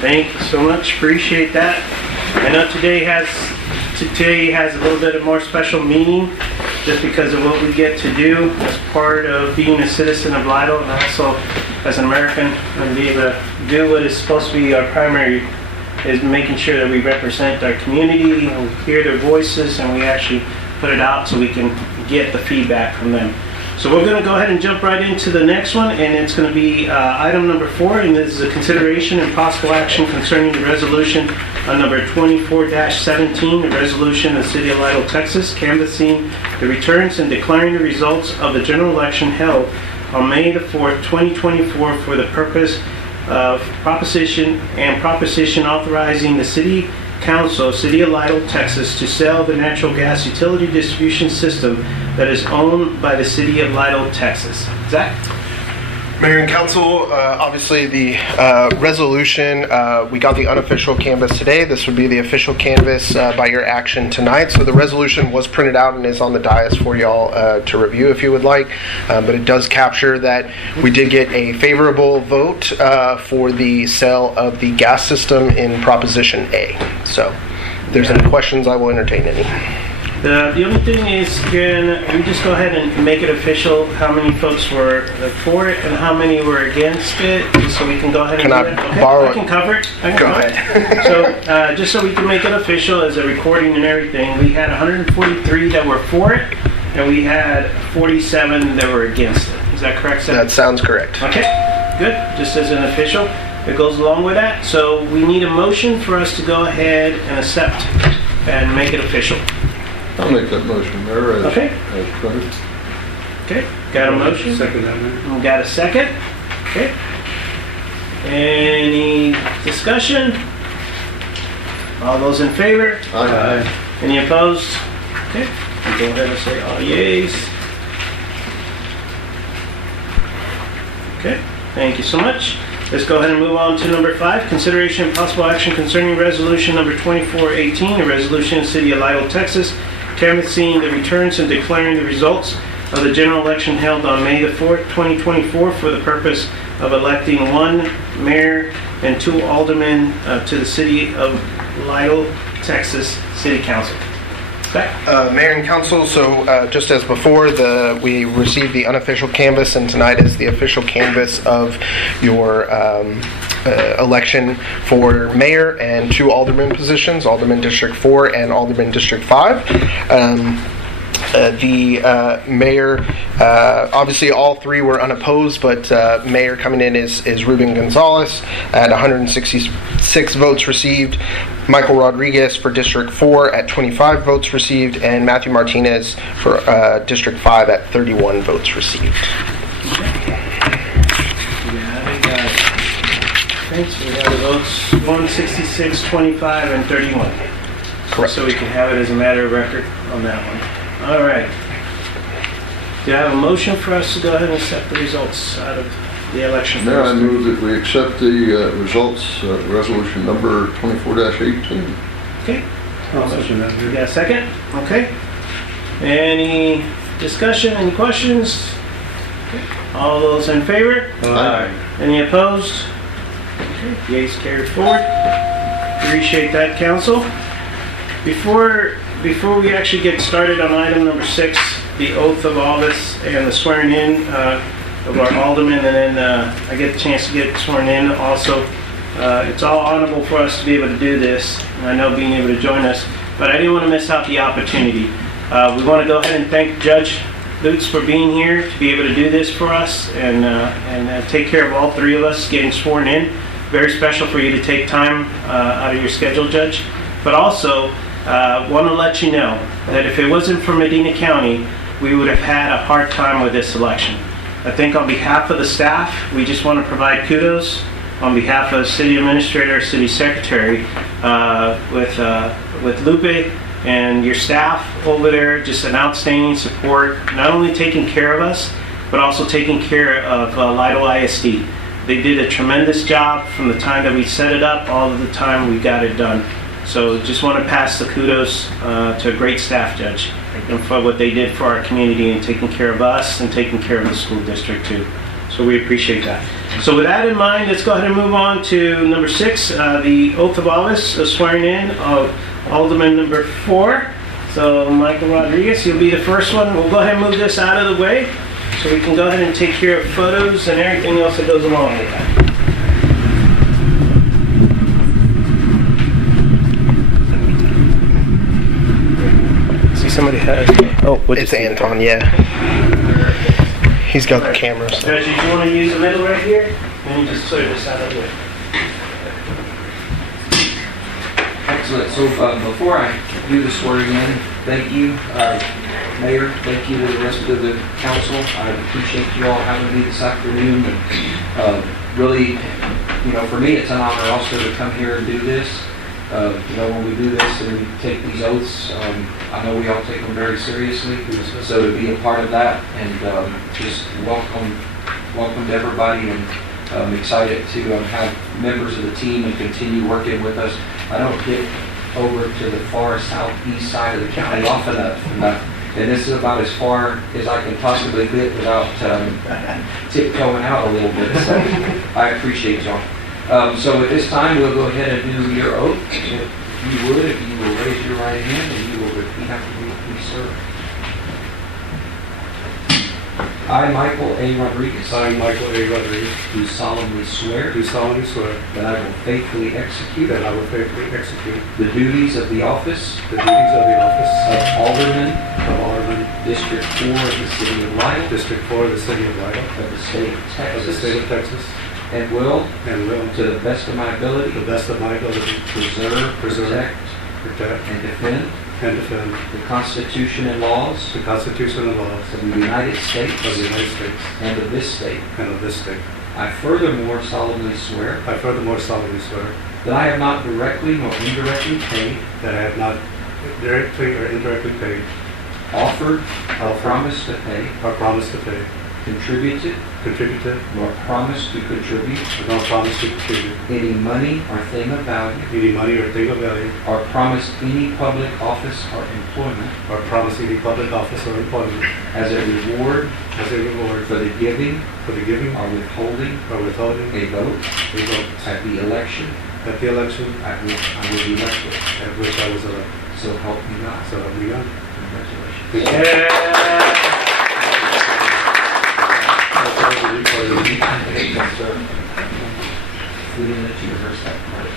Thank you so much. Appreciate that. I know today has a little bit of more special meaning just because of what we get to do as part of being a citizen of Lytle, and also as an American, and be able to do what is supposed to be our primary, is making sure that we represent our community and we hear their voices and we actually put it out so we can get the feedback from them. So we're going to go ahead and jump right into the next one, and it's going to be item number 4, and this is a consideration and possible action concerning the resolution number 24-17, the resolution of the City of Lytle, Texas, canvassing the returns and declaring the results of the general election held on May the 4th, 2024 for the purpose of proposition authorizing the City Council, City of Lytle, Texas, to sell the natural gas utility distribution system that is owned by the City of Lytle, Texas. Zach? Mayor and Council, obviously the resolution, we got the unofficial canvas today. This would be the official canvas by your action tonight. So the resolution was printed out and is on the dais for y'all to review if you would like. But it does capture that we did get a favorable vote for the sale of the gas system in Proposition A. So if there's any questions, I will entertain any. The only thing is, can we just go ahead and make it official how many folks were for it and how many were against it, just so we can go ahead and do that? Okay. Borrow I can cover it. Go ahead. So just so we can make it official as a recording and everything, we had 143 that were for it, and we had 47 that were against it. Is that correct, Seth? That sounds correct. Okay, good. Just as an official, it goes along with that. So we need a motion for us to go ahead and accept and make it official. I'll make that motion, Mayor, as printed. Okay, got a motion? Second that, Mayor. We got a second? Okay. Any discussion? All those in favor? Aye. Any opposed? Okay, we'll go ahead and say all yeas. Okay, thank you so much. Let's go ahead and move on to number 5, consideration and possible action concerning resolution number 2418, a resolution in the City of Lytle, Texas, canvassing the returns and declaring the results of the general election held on May the 4th, 2024 for the purpose of electing 1 mayor and 2 aldermen to the City of Lytle, Texas City Council. Mayor and Council, so just as before, we received the unofficial canvas, and tonight is the official canvas of your election for mayor and 2 alderman positions, Alderman District 4 and Alderman District 5. The mayor, obviously all 3 were unopposed, but mayor coming in is Ruben Gonzalez at 166 votes received, Michael Rodriguez for District 4 at 25 votes received, and Matthew Martinez for District 5 at 31 votes received. Thanks. We have the votes 166, 25, and 31. Correct. So we can have it as a matter of record on that one. All right. Do I have a motion for us to go ahead and accept the results out of the election? Mayor, I move that we accept the results, resolution number 24-18. Okay. You got a second? Okay. Any discussion, any questions? Okay. All those in favor? Aye. Any opposed? Okay. Yeas carried forward. Appreciate that, Council. Before we actually get started on item number 6, the oath of office and the swearing in of our alderman, and then I get the chance to get sworn in also. It's all honorable for us to be able to do this, and I know being able to join us, but I didn't want to miss out the opportunity. We want to go ahead and thank Judge Lutz for being here to be able to do this for us and take care of all 3 of us getting sworn in. Very special for you to take time out of your schedule, Judge. But also, want to let you know that if it wasn't for Medina County, we would have had a hard time with this election. I think on behalf of the staff, we just want to provide kudos on behalf of City Administrator, City Secretary, with Lupe and your staff over there, just an outstanding support, not only taking care of us, but also taking care of Lytle ISD. They did a tremendous job from the time that we set it up, all of the time we got it done. So just want to pass the kudos to a great staff, Judge, and for what they did for our community and taking care of us and taking care of the school district too. So So we appreciate that. So with that in mind, let's go ahead and move on to number 6, the oath of office of swearing in of Alderman number 4. So Michael Rodriguez, you'll be the first one. We'll go ahead and move this out of the way so we can go ahead and take care of photos and everything else that goes along with that. See, somebody has. Oh, It's Anton, yeah. He's got the cameras. Judge, did you want to use the middle right here? And you just clear this out of the way. Excellent. So before I do the swearing in, thank you, Mayor. Thank you to the rest of the council. I appreciate you all having me this afternoon. And really, for me, it's an honor also to come here and do this. When we do this and we take these oaths, I know we all take them very seriously. So to be a part of that and just welcome to everybody, and I'm excited to have members of the team and continue working with us. I don't get over to the far southeast side of the county often enough, and this is about as far as I can possibly get without tiptoeing out a little bit. So I appreciate y'all. So at this time, we'll go ahead and do your oath. If you will raise your right hand and you will repeat after me, please, sir. I, Michael A. Rodriguez. I, Michael A. Rodriguez. Do solemnly swear. Do solemnly swear. That I will faithfully execute. That I will faithfully execute. The duties of the office. The duties of the office. Of Alderman. Of Alderman. District 4 of the City of Lytle. District 4 of the City of Lytle. Of the State of Texas. Of the State of Texas. And will. To the best of my ability. The best of my ability. Protect. Protect. And defend. The Constitution and laws. The Constitution and laws. Of the United States. Of the United States. And of this state. I furthermore solemnly swear. I furthermore solemnly swear. That I have not directly nor indirectly paid. That I have not directly or indirectly paid. Offered. Or promised to pay. Or promised to pay. Contributed. Nor promised to contribute. Nor promised to contribute. Any money or thing of value. Any money or thing of value. Or promised any public office or employment. Or promised any public office or employment. As a reward. For the giving. Or withholding. A vote. At the election. At which I was elected. So help me God. Congratulations. Yeah. We didn't let you rehearse that part.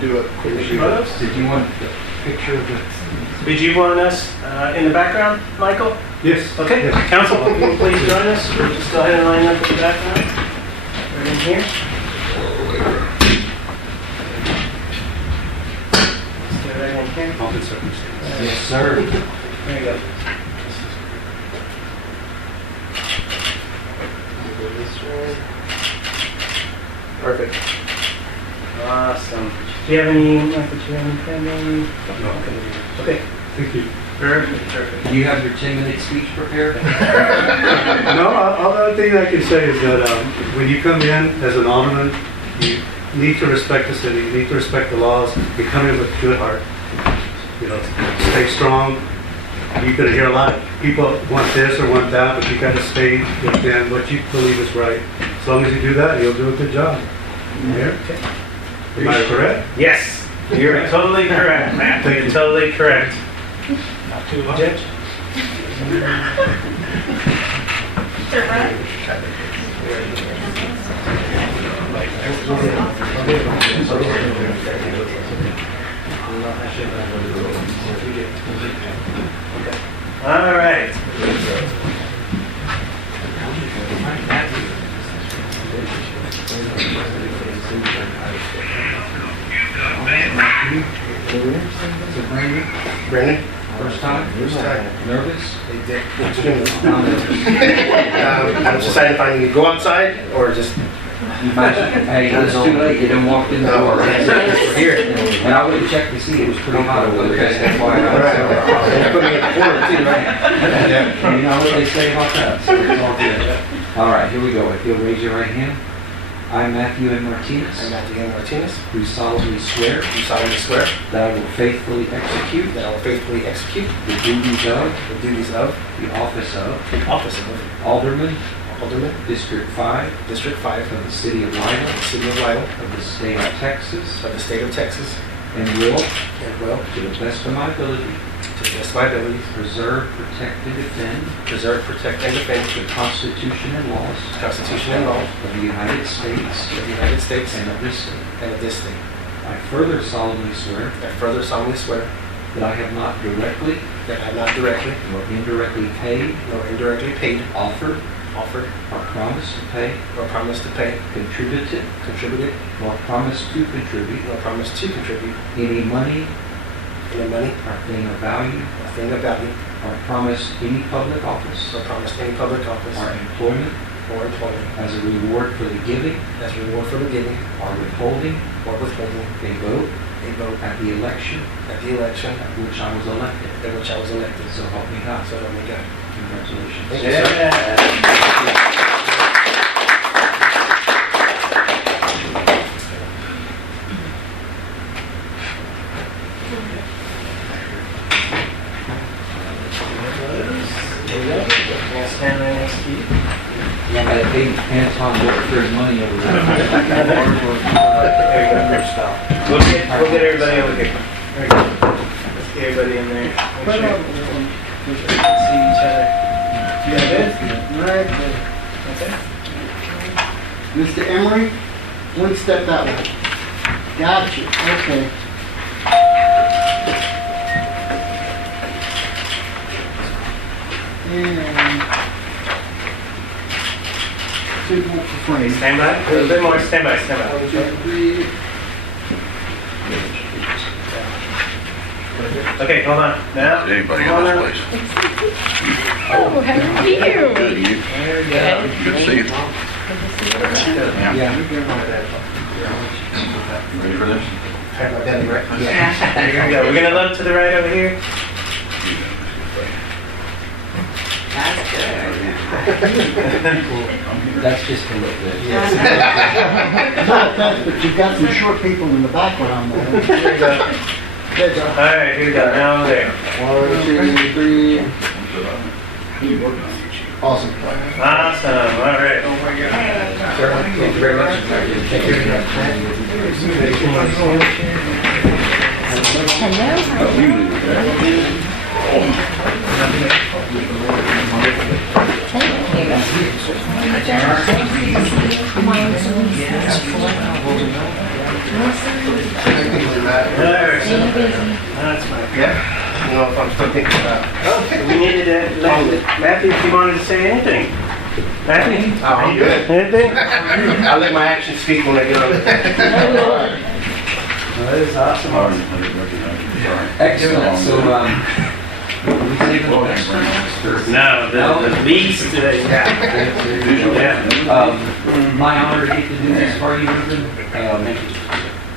Do a quick Photos? Did you want a picture of the... Did you want us in the background, Michael? Yes. Okay. Yes. Council, please join us. We'll just go ahead and line up with the background. Right in here. Stay right in here. Yes, sir. There you go. Perfect. Awesome. Do you have any, Michael, do you have any family? No. Okay. Thank you. Perfect. Do you have your 10-minute speech prepared? No, all the other thing I can say is that when you come in as an alderman, you need to respect the city, you need to respect the laws, you come in with a good heart. Stay strong. You're going to hear a lot of people want this or want that, but you got to stay within what you believe is right. As long as you do that, you'll do a good job. Yeah? Am I correct? Yes, you're totally correct, Matt. You're totally correct. Judge? All right. Brandon? First time? Nervous? I'm just deciding if I need to go outside or just... Hey, it's too late. You didn't walk in the door. We're here. And I wouldn't check to see. It was pretty hot over there. That's why They put me in the corner too, right? Yeah. You know what they say about that. So it's all good. All right, here we go. If you'll raise your right hand. I, Matthew M. Martinez, do solemnly swear that I will faithfully execute the duties of the office of alderman, District 5 of the city of Lytle, of the state of Texas, and will, to the best of my ability, preserve, protect, and defend the Constitution and laws of the United States and of this state. I further solemnly swear that I have not directly nor indirectly paid, offered, or promised to pay, contributed, or promised to contribute any money or thing of value, or promised any public office or employment as a reward for the giving or withholding a vote at the election at which I was elected. So help me God. Congratulations. Thank you, sir. Stand right next to you. I gotta pay Anton for his money over there. There you go. We'll get everybody over here. There we go. Let's get everybody in there. Make sure we can see each other. You got it? Right. Okay. Mr. Emery, one step that way. Gotcha. Okay. And two more for frame. Stand by. A little bit more. Stand by. 1, 2, 3. Okay, hold on. Now. Anybody come in on this up. place? Oh, how are you? Good, you? There we go. Good to see you. Yeah. Ready for this? Here we go. We're going to look to the right over here. That's just a little bit. No offense, but you've got some short people in the background there. Here we go. Good job. All right, here we go. Now over there. 1, 2, 3. Awesome. Awesome. All right. Thank you very much. That's fine. Yeah. You know if I'm still thinking about. Okay, we needed to Matthew, if you wanted to say anything. Matthew? Oh, I'm good. Anything? I let my actions speak when I get on the Well, that is awesome. Excellent. So, are we saving the best for next, or- No, the least today. My honor to get to do this for you, Ruben.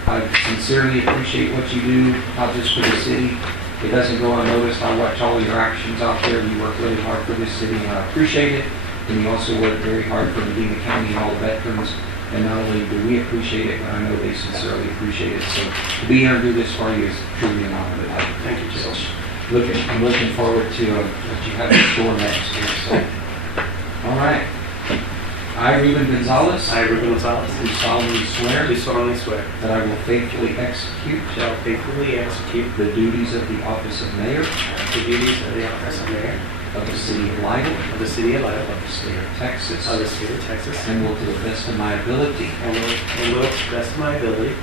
I sincerely appreciate what you do, not just for the city. It doesn't go unnoticed. I watch all your actions out there. You work really hard for this city, and I appreciate it. And you also work very hard for Medina County and all the veterans. And not only do we appreciate it, but I know they sincerely appreciate it. So to be here and do this for you is truly an honor. Thank you, Judge. I'm looking forward to what you have in store next year. So, all right. I, Ruben Gonzalez, I, Ruben Gonzalez, do solemnly swear that I will faithfully execute the duties of the office of mayor of the city of Lytle, of the state of Texas, and will to the best of my ability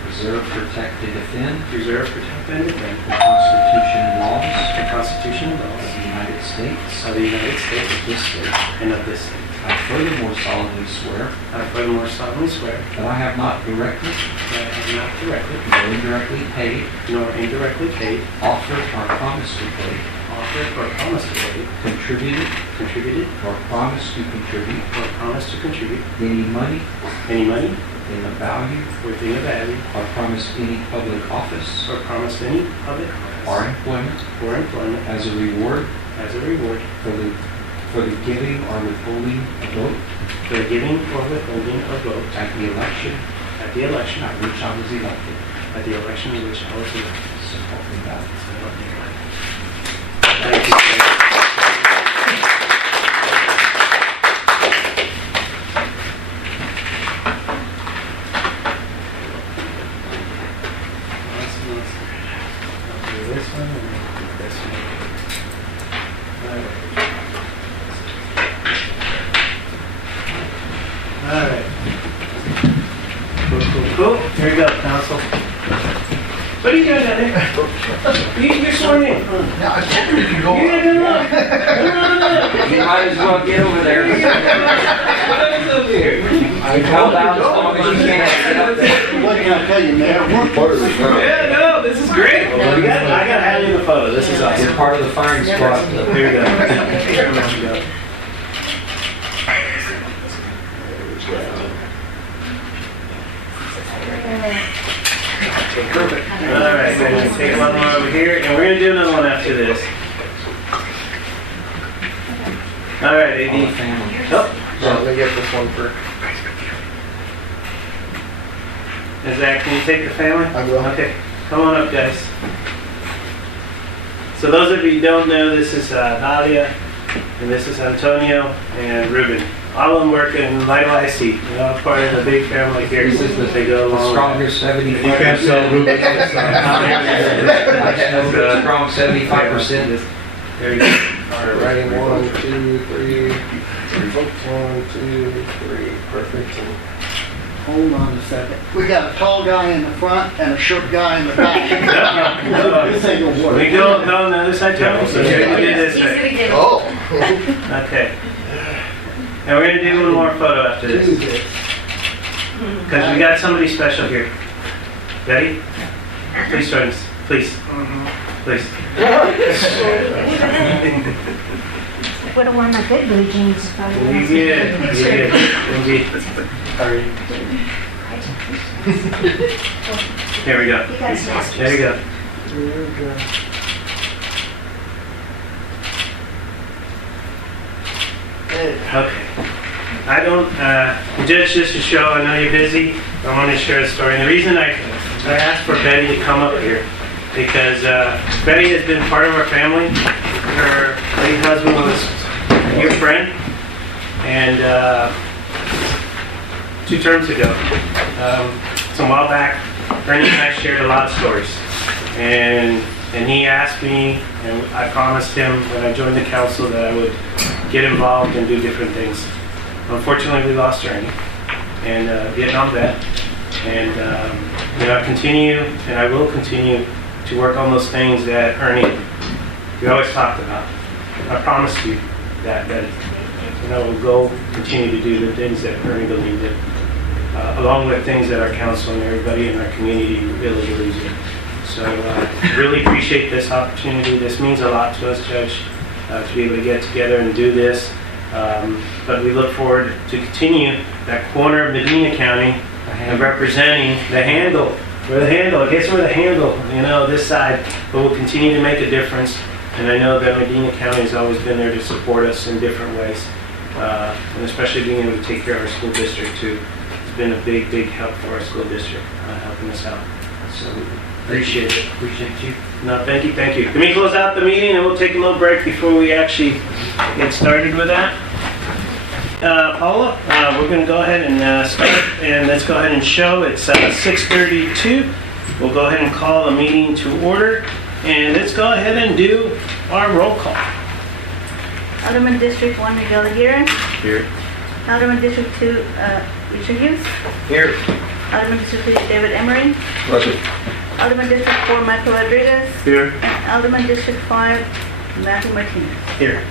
preserve, protect, and defend the Constitution and laws of the United States and of this state. I furthermore solemnly swear that I have not directly nor indirectly paid, offered or promised to pay, contributed or promised to contribute any money, in a value, or promised any public office or employment as a reward for the giving or withholding of vote for the giving or withholding of vote at the election at the election at which I was elected. at the election in which I was elected. So help me God. So help me God. Thank you. I'll do this one and this one. All right. Cool. Here you go, council. What are you doing down there? You're sworn in. Now, I said you can go. Yeah, come on. You might as well get over there. What's over here? I held out as long as you can. Get up there. What can I tell you, Mayor? We're Part of the town. Yeah, no, this is great. I got to have you in the photo. This is awesome. You're part of the firing squad. Here we go. Here we go. Perfect. All right, we're going to take one more over here, and we're going to do another one after this. All right, All the AD. family. Oh, So let me get this one for. Zach, can you take the family? I will. Okay, come on up, guys. So those of you who don't know, this is Nadia, and this is Antonio and Ruben. All of them work in Lytle City, part of the big family here. This is the They go along. strongest 75%. You can't sell Ruben. Strong 75%. There you go. All right, writing 1, 2, 3. 1, 2, 3. Perfect. Hold on a second. We got a tall guy in the front and a short guy in the back. This ain't gonna work. We go on the other side, Tony? So here we do this way. Oh. Okay. And we're going to do one more photo after Do this. this. Because we got somebody special here. Ready? Please join us. Please. Please. Would have worn my good blue jeans if I You was did. You did. Indeed. Hurry. Here we go. You guys masters. There you go. Okay. I don't, just to show, I know you're busy, I want to share a story. And the reason I asked for Betty to come up here, because Betty has been part of our family. Her late husband was a dear friend, and 2 terms ago, some while back, Bernie and I shared a lot of stories. And he asked me, and I promised him when I joined the council that I would get involved and do different things. Unfortunately, we lost Ernie, and Vietnam vet. And I continue, and I will continue to work on those things that Ernie, we always talked about. I promised you that we'll go continue to do the things that Ernie believed in, along with things that our council and everybody in our community really believes in. So really appreciate this opportunity. This means a lot to us, Judge, to be able to get together and do this. But we look forward to continue that corner of Medina County and representing the handle. We're the handle. I guess we're the handle, this side. But we'll continue to make a difference. And I know that Medina County has always been there to support us in different ways. And especially being able to take care of our school district too. It's been a big, big help for our school district, helping us out. Absolutely. Appreciate it. Appreciate you. No, thank you, thank you. Let me close out the meeting and we'll take a little break before we actually get started with that. Paula, we're going to go ahead and start, and let's go ahead and show. It's 6:32. We'll go ahead and call the meeting to order, and let's go ahead and do our roll call. Alderman District 1, Miguel Aguirre. Here. Alderman District 2, Richard Hughes. Here. Alderman District 3, David Emery. Present. Alderman District 4, Michael Rodriguez. Here. And Alderman District 5, Matthew Martinez. Here.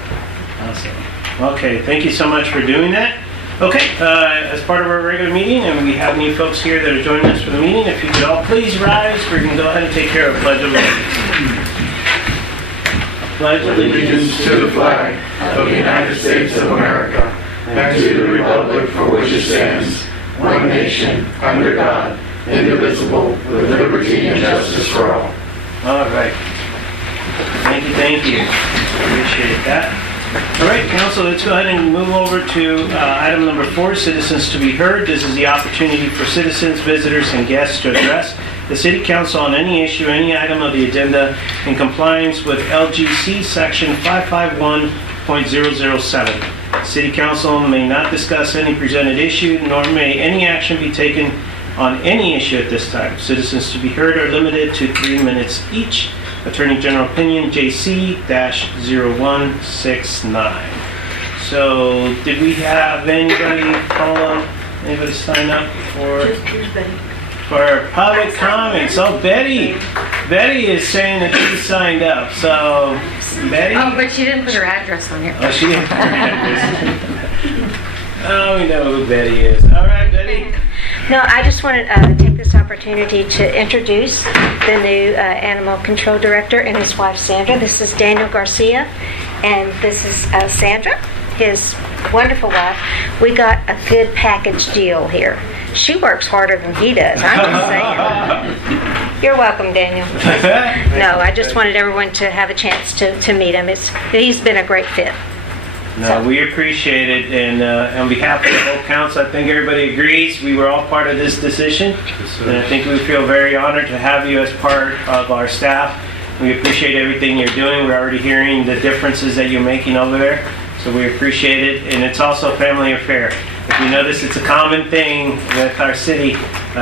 Awesome. Okay, thank you so much for doing that. Okay, as part of our regular meeting, and we have new folks here that are joining us for the meeting, if you could all please rise, we're going to go ahead and take care of Pledge of Allegiance. Pledge Allegiance to the flag of the United States of America and to the republic for which it stands, one nation, under God, indivisible, with liberty and justice for all. All right. Thank you, thank you. Appreciate that. All right, council, let's go ahead and move over to item number 4, citizens to be heard. This is the opportunity for citizens, visitors, and guests to address the city council on any issue, any item of the agenda in compliance with LGC section 551.007. City council may not discuss any presented issue, nor may any action be taken on any issue at this time. Citizens to be heard are limited to 3 minutes each. Attorney General Opinion JC-0169. So, did we have anybody sign up for public comments? Oh, Betty is saying that she signed up. So, Betty? Oh, but she didn't put her address on here. Oh, she didn't put her address. Oh, we know who Betty is. All right, Betty. No, I just wanted to take this opportunity to introduce the new Animal Control Director and his wife, Sandra. This is Daniel Garcia, and this is Sandra, his wonderful wife. We got a good package deal here. She works harder than he does, I'm just saying. You're welcome, Daniel. No, I just wanted everyone to have a chance to meet him. He's been a great fit. No, we appreciate it, and on behalf of the whole council, I think everybody agrees we were all part of this decision, and I think we feel very honored to have you as part of our staff. We appreciate everything you're doing. We're already hearing the differences that you're making over there, so we appreciate it, and it's also a family affair. If you notice, it's a common thing with our city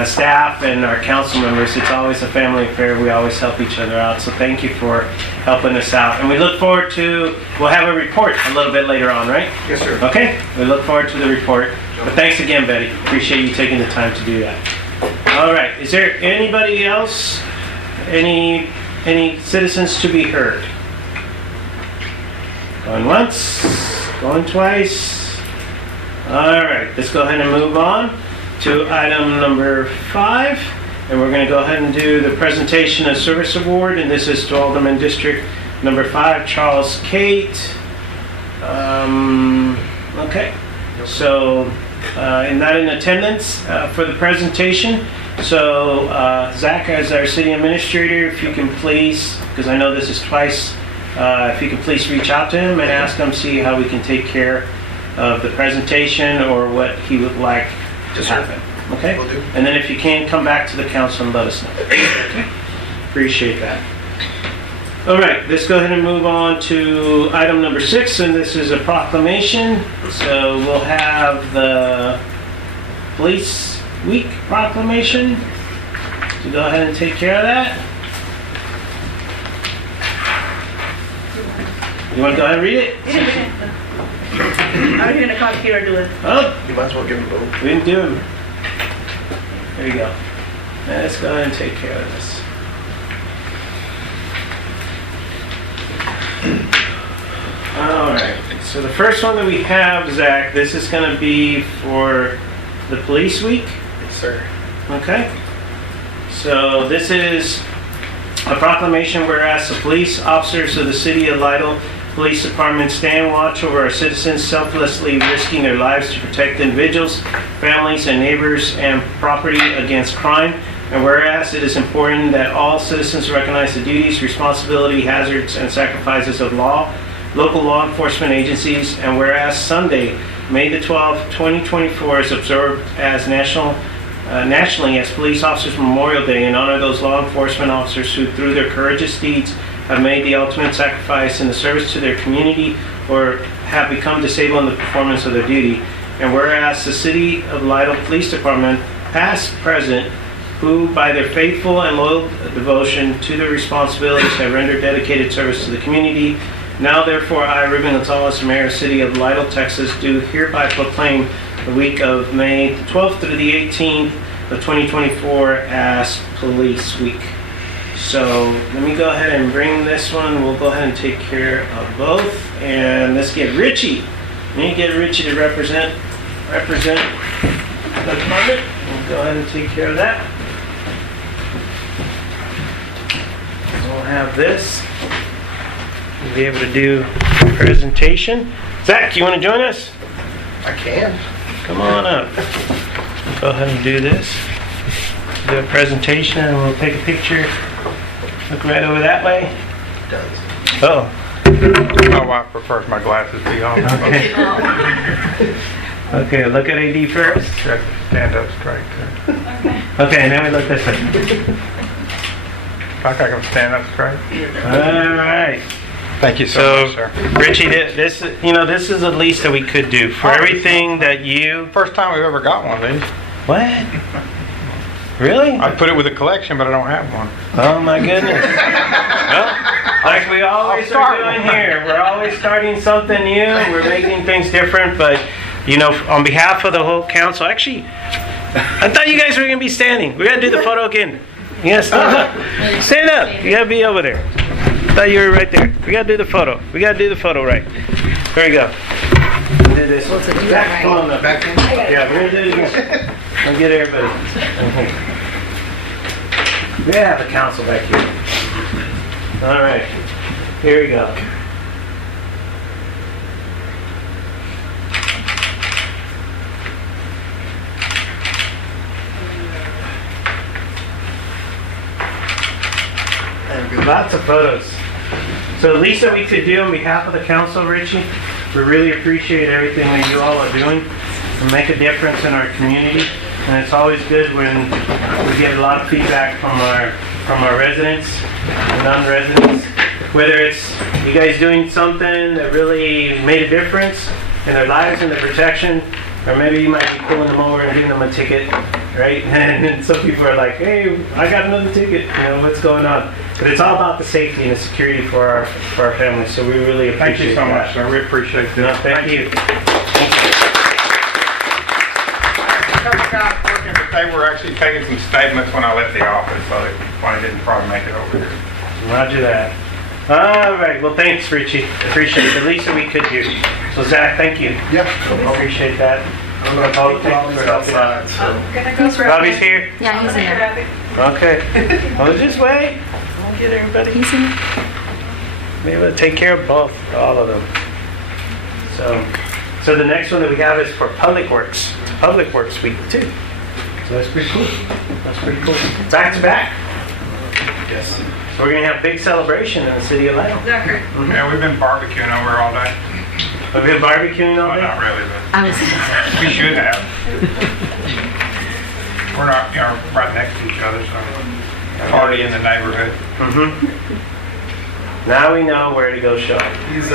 staff and our council members. It's always a family affair. We always help each other out. So thank you for helping us out. And we look forward to, we'll have a report a little bit later on, right? Yes, sir. Okay. We look forward to the report. But thanks again, Betty. Appreciate you taking the time to do that. All right. Is there anybody else? Any citizens to be heard? Going once, going twice. All right, let's go ahead and move on to item number 5. And we're going to go ahead and do the presentation of service award. And this is to Alderman District number 5, Charles Kate. Okay, so not in attendance for the presentation. So Zach, as our city administrator, if you can please, because I know this is twice, if you can please reach out to him and ask him, see how we can take care of the presentation or what he would like to happen. Okay? Will do. And then if you can, come back to the council and let us know. Okay? Appreciate that. All right, let's go ahead and move on to item number 6, and this is a proclamation. So we'll have the Police Week proclamation. So go ahead and take care of that. You want to go ahead and read it? Are you going to come here or do it? Oh, You might as well give him both. we didn't do them. There you go. Now let's go ahead and take care of this. All right. So the first one that we have, Zach, this is going to be for the Police Week. Yes, sir. Okay. So this is a proclamation whereas the police officers of the City of Lytle Police Department stand watch over our citizens, selflessly risking their lives to protect individuals, families, and neighbors and property against crime. And whereas it is important that all citizens recognize the duties, responsibility, hazards, and sacrifices of local law enforcement agencies. And whereas Sunday, May the 12th, 2024 is observed as nationally as Police Officers Memorial Day in honor of those law enforcement officers who, through their courageous deeds, have made the ultimate sacrifice in the service to their community or have become disabled in the performance of their duty. And whereas the City of Lytle Police Department, past, present, who by their faithful and loyal devotion to their responsibilities have rendered dedicated service to the community. Now therefore I, Ruben Gonzalez, Mayor of the City of Lytle, Texas, do hereby proclaim the week of May 12th through the 18th of 2024 as Police Week. So let me go ahead and bring this one. We'll go ahead and take care of both. And let's get Richie. We need to get Richie to represent the department. We'll go ahead and take care of that. We'll have this. We'll be able to do the presentation. Zach, you want to join us? I can. Come on up. Go ahead and do this. Do a presentation and we'll take a picture. Look right over that way. It does. Oh, My wife prefers my glasses be on. Okay. Okay, look at AD first. Just stand up straight. Okay, now we look this way. Like I can stand up straight. All right. Thank you so So, much, sir. Richie, this is the least that we could do for everything that you. First time we've ever got one of these. What? Really? I put it with a collection, but I don't have one. Oh my goodness. Well, like we always are doing here, we're always starting something new. We're making things different, but on behalf of the whole council, actually, I thought you guys were gonna be standing. We gotta do the photo again. Yeah, stand up. Stand up. You gotta be over there. I thought you were right there. We gotta do the photo. We gotta do the photo right. Here we go. Do this. Back, come on up. Back in. Yeah, we're gonna do it again. I'll get everybody. We have the council back here. All right. Here we go. Lots of photos. So the least that we could do on behalf of the council, Richie, we really appreciate everything that you all are doing to make a difference in our community. And it's always good when we get a lot of feedback from our residents and non-residents, whether it's you guys doing something that really made a difference in their lives and their protection, or maybe you might be pulling them over and giving them a ticket, right? And then some people are like, hey, I got another ticket, what's going on? But it's all about the safety and the security for our families, so we really appreciate that. Thank you so much, sir. We appreciate that. No, thank you. They were actually taking some statements when I left the office, so they didn't probably make it over here. Roger that. All right. Well, thanks, Richie. Appreciate it. The least that we could do. So, Zach, thank you. Yep. Appreciate that. I'm going to call the for helping out. Bobby's here? Yeah, he's in there. Okay. Well, just wait. I'll get everybody. He's in there. Be able to take care of all of them. So the next one that we have is for Public Works. Public Works Week, too. So that's pretty cool. Back to back. Yes. So we're going to have a big celebration in the city of Lytle. Mm-hmm. Yeah, we've been barbecuing over all day. Have you been barbecuing all day? Well, not really, but I was. we should have. We're not, right next to each other, so party in the neighborhood. Mm-hmm. Now we know where to go shop. He's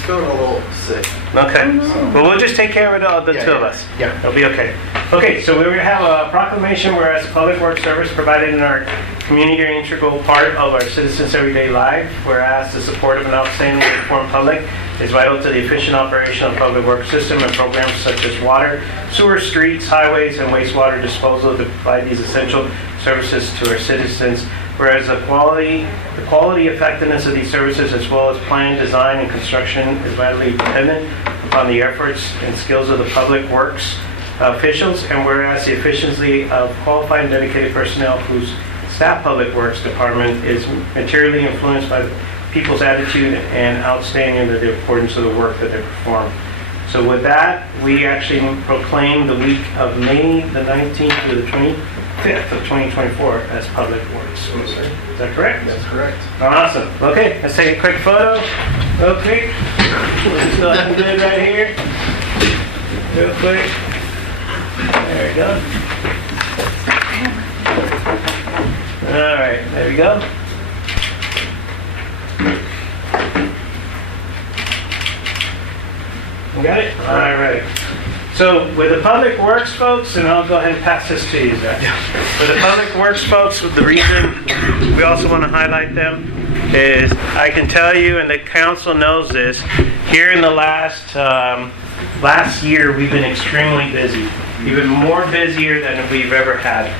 feeling a little sick. Okay. Well, we'll just take care of it, the two of us. Yeah. It'll be okay. Okay, so we're going to have a proclamation whereas public works service provided in our community are an integral part of our citizens' everyday life, whereas the support of an outstanding and informed public is vital to the efficient operation of the public works system and programs such as water, sewer, streets, highways, and wastewater disposal to provide these essential services to our citizens. Whereas the quality, effectiveness of these services, as well as plan, design, and construction, is vitally dependent upon the efforts and skills of the public works officials, and whereas the efficiency of qualified and dedicated personnel whose staff public works department is materially influenced by people's attitude and outstanding of the importance of the work that they perform. So with that, we actually proclaim the week of May the 19th to the 25th of 2024 as Public Works. Is that correct? That's correct. Awesome. Okay, let's take a quick photo. Real quick. Let's do like we did right here. Real quick. There we go. All right, there we go. You got it? All right. So with the Public Works folks, and I'll go ahead and pass this to you, Zach. With the Public Works folks, the reason we also want to highlight them is I can tell you, and the council knows this, here in the last year we've been extremely busy, even more busier than we've ever had.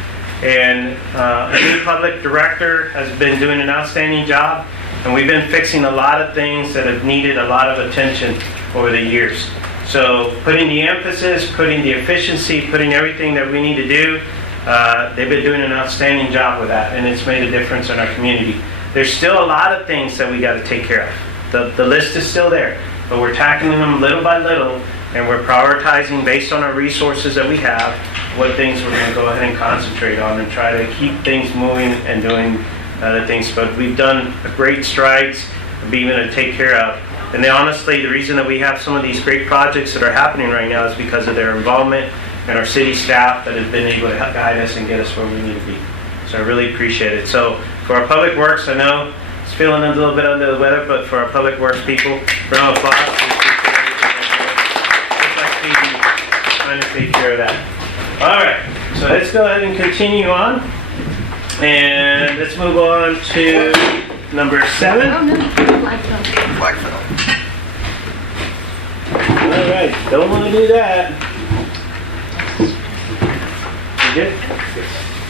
And a new public director has been doing an outstanding job, and we've been fixing a lot of things that have needed a lot of attention over the years. So putting the emphasis, putting the efficiency, putting everything that we need to do, they've been doing an outstanding job with that, and it's made a difference in our community. There's still a lot of things that we got to take care of. The list is still there, but we're tackling them little by little, and we're prioritizing based on our resources that we have, what things we're going to go ahead and concentrate on and try to keep things moving and doing other things. But we've done great strides. being able to take care of. And honestly, the reason that we have some of these great projects that are happening right now is because of their involvement and our city staff that has been able to help guide us and get us where we need to be. So I really appreciate it. So for our public works, I know it's feeling a little bit under the weather, but for our public works people, round of applause. Trying to take care of that. All right, so let's go ahead and continue on. And let's move on to number 7. Oh, no. All right, don't want to do that. You good?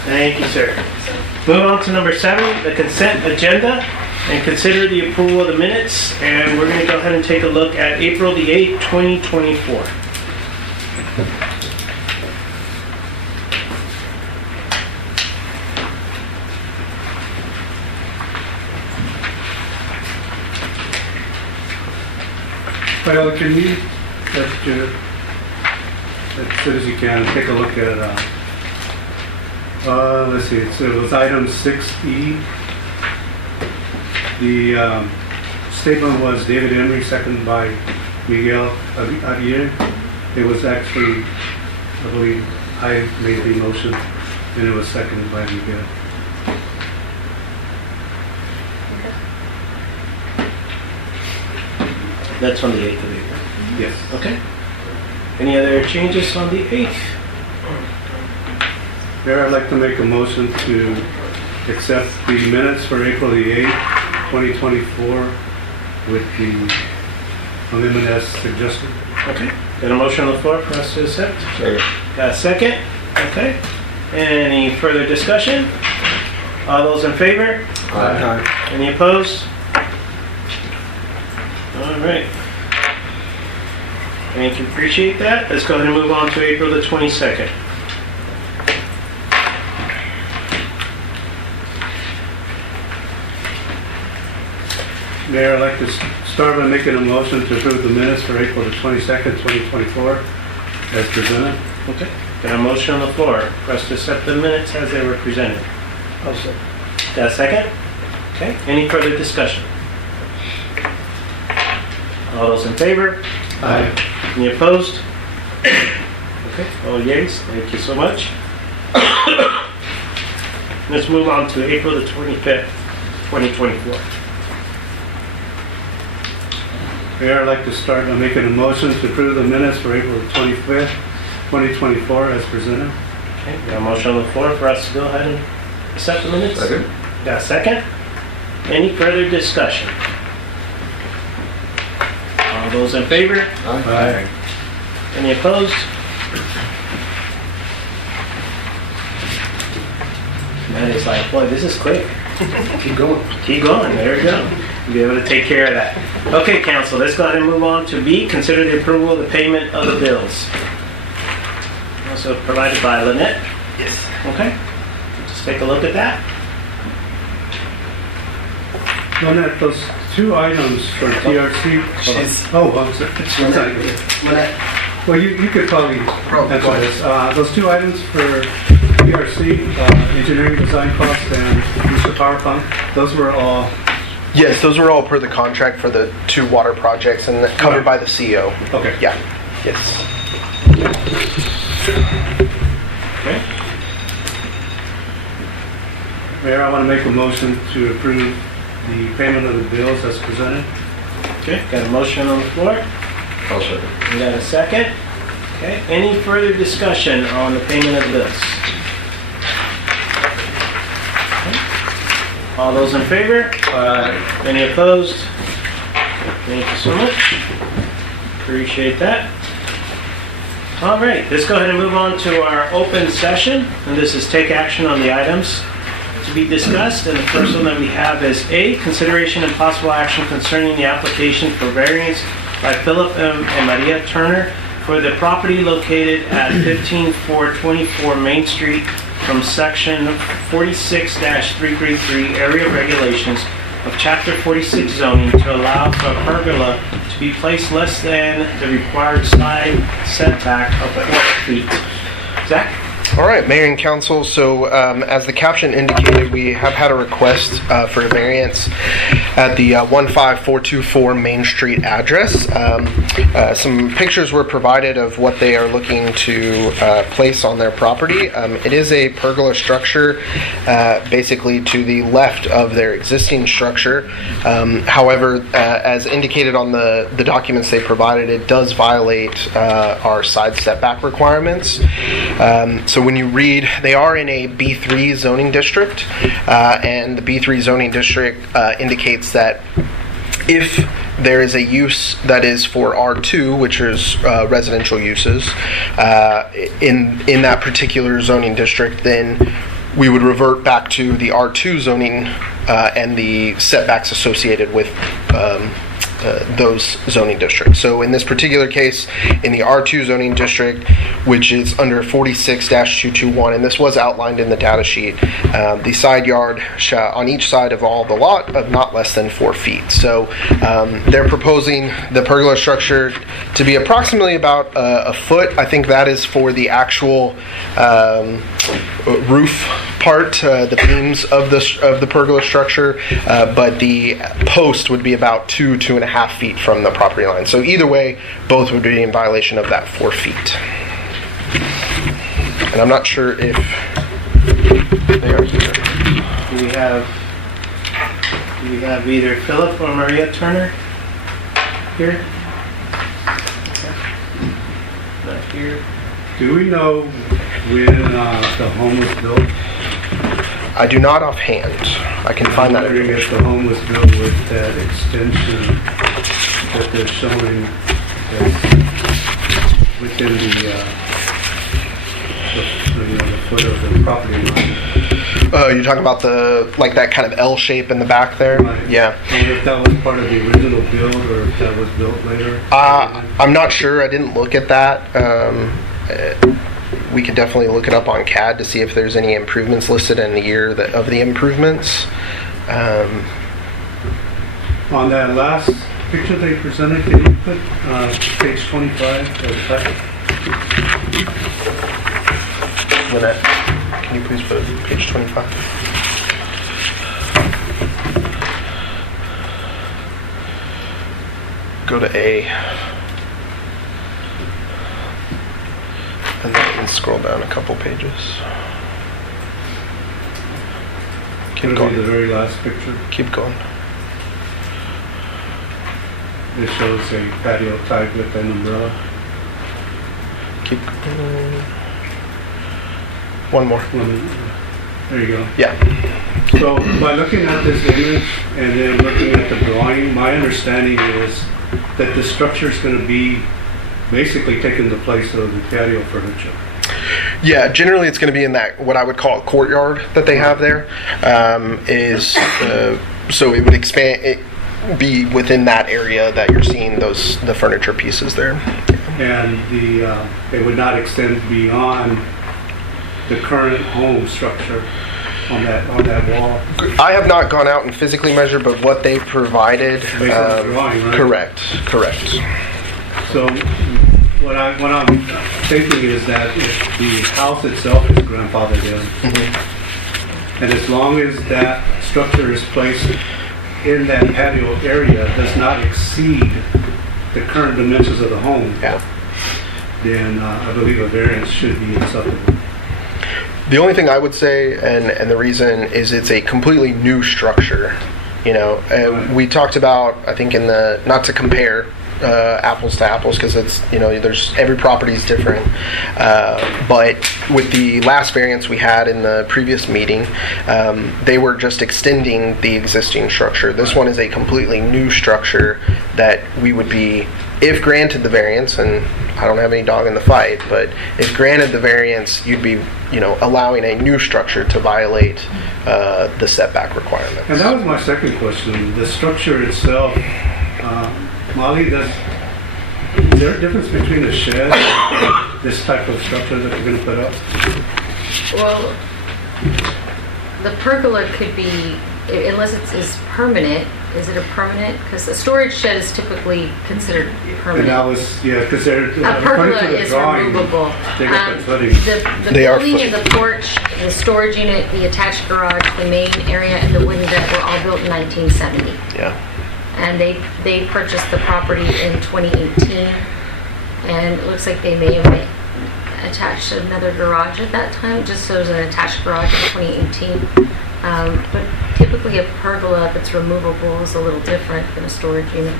Thank you, sir. Move on to number 7, the consent agenda, and consider the approval of the minutes. And we're going to go ahead and take a look at April the 8th, 2024. Well, can you, as soon as you can, take a look at, let's see, so it was item 6E. The statement was David Emery, seconded by Miguel Aguirre. It was actually, I believe, I made the motion, and it was seconded by Miguel. That's on the 8th of April. Yes. Okay. Any other changes on the 8th? Mayor, I'd like to make a motion to accept the minutes for April the 8th, 2024 with the amendment as suggested. Okay. Got a motion on the floor for us to accept? Second. Got a second? Okay. Any further discussion? All those in favor? Aye. Any opposed? All right. Thank you. Appreciate that. Let's go ahead and move on to April the 22nd. Mayor, I'd like to start by making a motion to approve the minutes for April the 22nd, 2024 as presented. Okay. Got a motion on the floor for us to accept the minutes as they were presented. Also, Got a second? Okay. Any further discussion? All those in favor? Aye. Any opposed? Okay. All yeas. Thank you so much. Let's move on to April the 25th, 2024. Mayor, I'd like to start by making a motion to approve the minutes for April the 25th, 2024 as presented. Okay. Got a motion on the floor for us to go ahead and accept the minutes? Second. Got a second? Any further discussion? All those in favor? Aye. Any opposed? Man, it's like, boy, this is quick. Keep going. Keep going. There we go. We'll be able to take care of that. Okay, council, let's go ahead and move on to B. Consider the approval of the payment of the bills. Also provided by Lynette. Yes. Okay. Just take a look at that. Lynette, those 2 items for TRC. I'm sorry. Well, you could probably answer this. Those 2 items for TRC, engineering design costs and use of power pump, those were all. Yes, those were all per the contract for the 2 water projects and covered by the CO. Okay. Yeah. Yes. Okay. Mayor, I want to make a motion to approve the payment of the bills as presented. Okay. Got a motion on the floor. I'll second. We got a second. Okay. Any further discussion on the payment of the bills? Okay. All those in favor? Any opposed? Thank you so much. Appreciate that. All right, let's go ahead and move on to our open session. And this is take action on the items to be discussed. And the first one that we have is A, consideration and possible action concerning the application for variance by Philip M. and Maria Turner for the property located at 15424 Main Street from section 46-333 area regulations of chapter 46 zoning to allow for a pergola to be placed less than the required side setback of 4 feet. Zach? All right, Mayor and Council. So as the caption indicated, we have had a request for a variance at the 15424 Main Street address. Some pictures were provided of what they are looking to place on their property. It is a pergola structure, basically to the left of their existing structure. However, as indicated on the documents they provided, it does violate our side setback requirements. So when you read, they are in a B3 zoning district, and the B3 zoning district indicates that if there is a use that is for R2, which is residential uses, in that particular zoning district, then we would revert back to the R2 zoning and the setbacks associated with those zoning districts. So in this particular case, in the R2 zoning district, which is under 46-221, and this was outlined in the data sheet, the side yard shall, on each side of all the lot, of not less than 4 feet. So they're proposing the pergola structure to be approximately about a foot. I think that is for the actual roof part, the beams of the pergola structure, but the post would be about 2.5 feet from the property line. So either way, both would be in violation of that 4 feet. And I'm not sure if they are here. We have either Philip or Maria Turner here. Not here. Do we know when the home was built? I do not offhand. I can find that information. If information. the home was built with that extension that they're showing within the foot of the property line. You're talking about that kind of L shape in the back there? Right. Yeah. And if that was part of the original build or if that was built later? I'm not sure. I didn't look at that. We could definitely look it up on CAD to see if there's any improvements listed in the year of the improvements. On that last picture they presented, can you put page 25 of the packet? Lynette, can you please put page 25? Go to A. And then scroll down a couple pages. Keep going. The very last picture. Keep going. It shows a patio type with an umbrella. Keep going. One more. There you go. Yeah. So by looking at this image and then looking at the drawing, my understanding is that the structure is going to be basically taking the place of the patio furniture. Yeah, generally it's going to be in that, what I would call a courtyard that they have there. So it would be within that area that you're seeing the furniture pieces there. And it would not extend beyond the current home structure on that wall. I have not gone out and physically measured, but what they provided. Based on the drawing, right? Correct. So what I'm thinking is that if the house itself is grandfathered in, and as long as that structure is placed in that patio area does not exceed the current dimensions of the home, then I believe a variance should be acceptable. The only thing I would say, and the reason is it's a completely new structure. We talked about, I think not to compare apples to apples, because it's, there's every property is different. But with the last variance we had in the previous meeting, they were just extending the existing structure. This one is a completely new structure that we would be, if granted the variance, and I don't have any dog in the fight, but if granted the variance, you'd be, allowing a new structure to violate the setback requirements. And that was my second question. The structure itself, Molly, is there a difference between a shed and this type of structure that you're going to put up? Well, the pergola could be, unless it's permanent, is it a permanent? Because a storage shed is typically considered And that permanent. was, yeah, because they're, A according to pergola the is drawing, removable. they got the footing. The They are building and the porch, the storage unit, the attached garage, the main area, and the wooden deck were all built in 1970. Yeah. And they purchased the property in 2018, and it looks like they may have attached another garage at that time, just so it was an attached garage in 2018. But typically a pergola that's removable is a little different than a storage unit.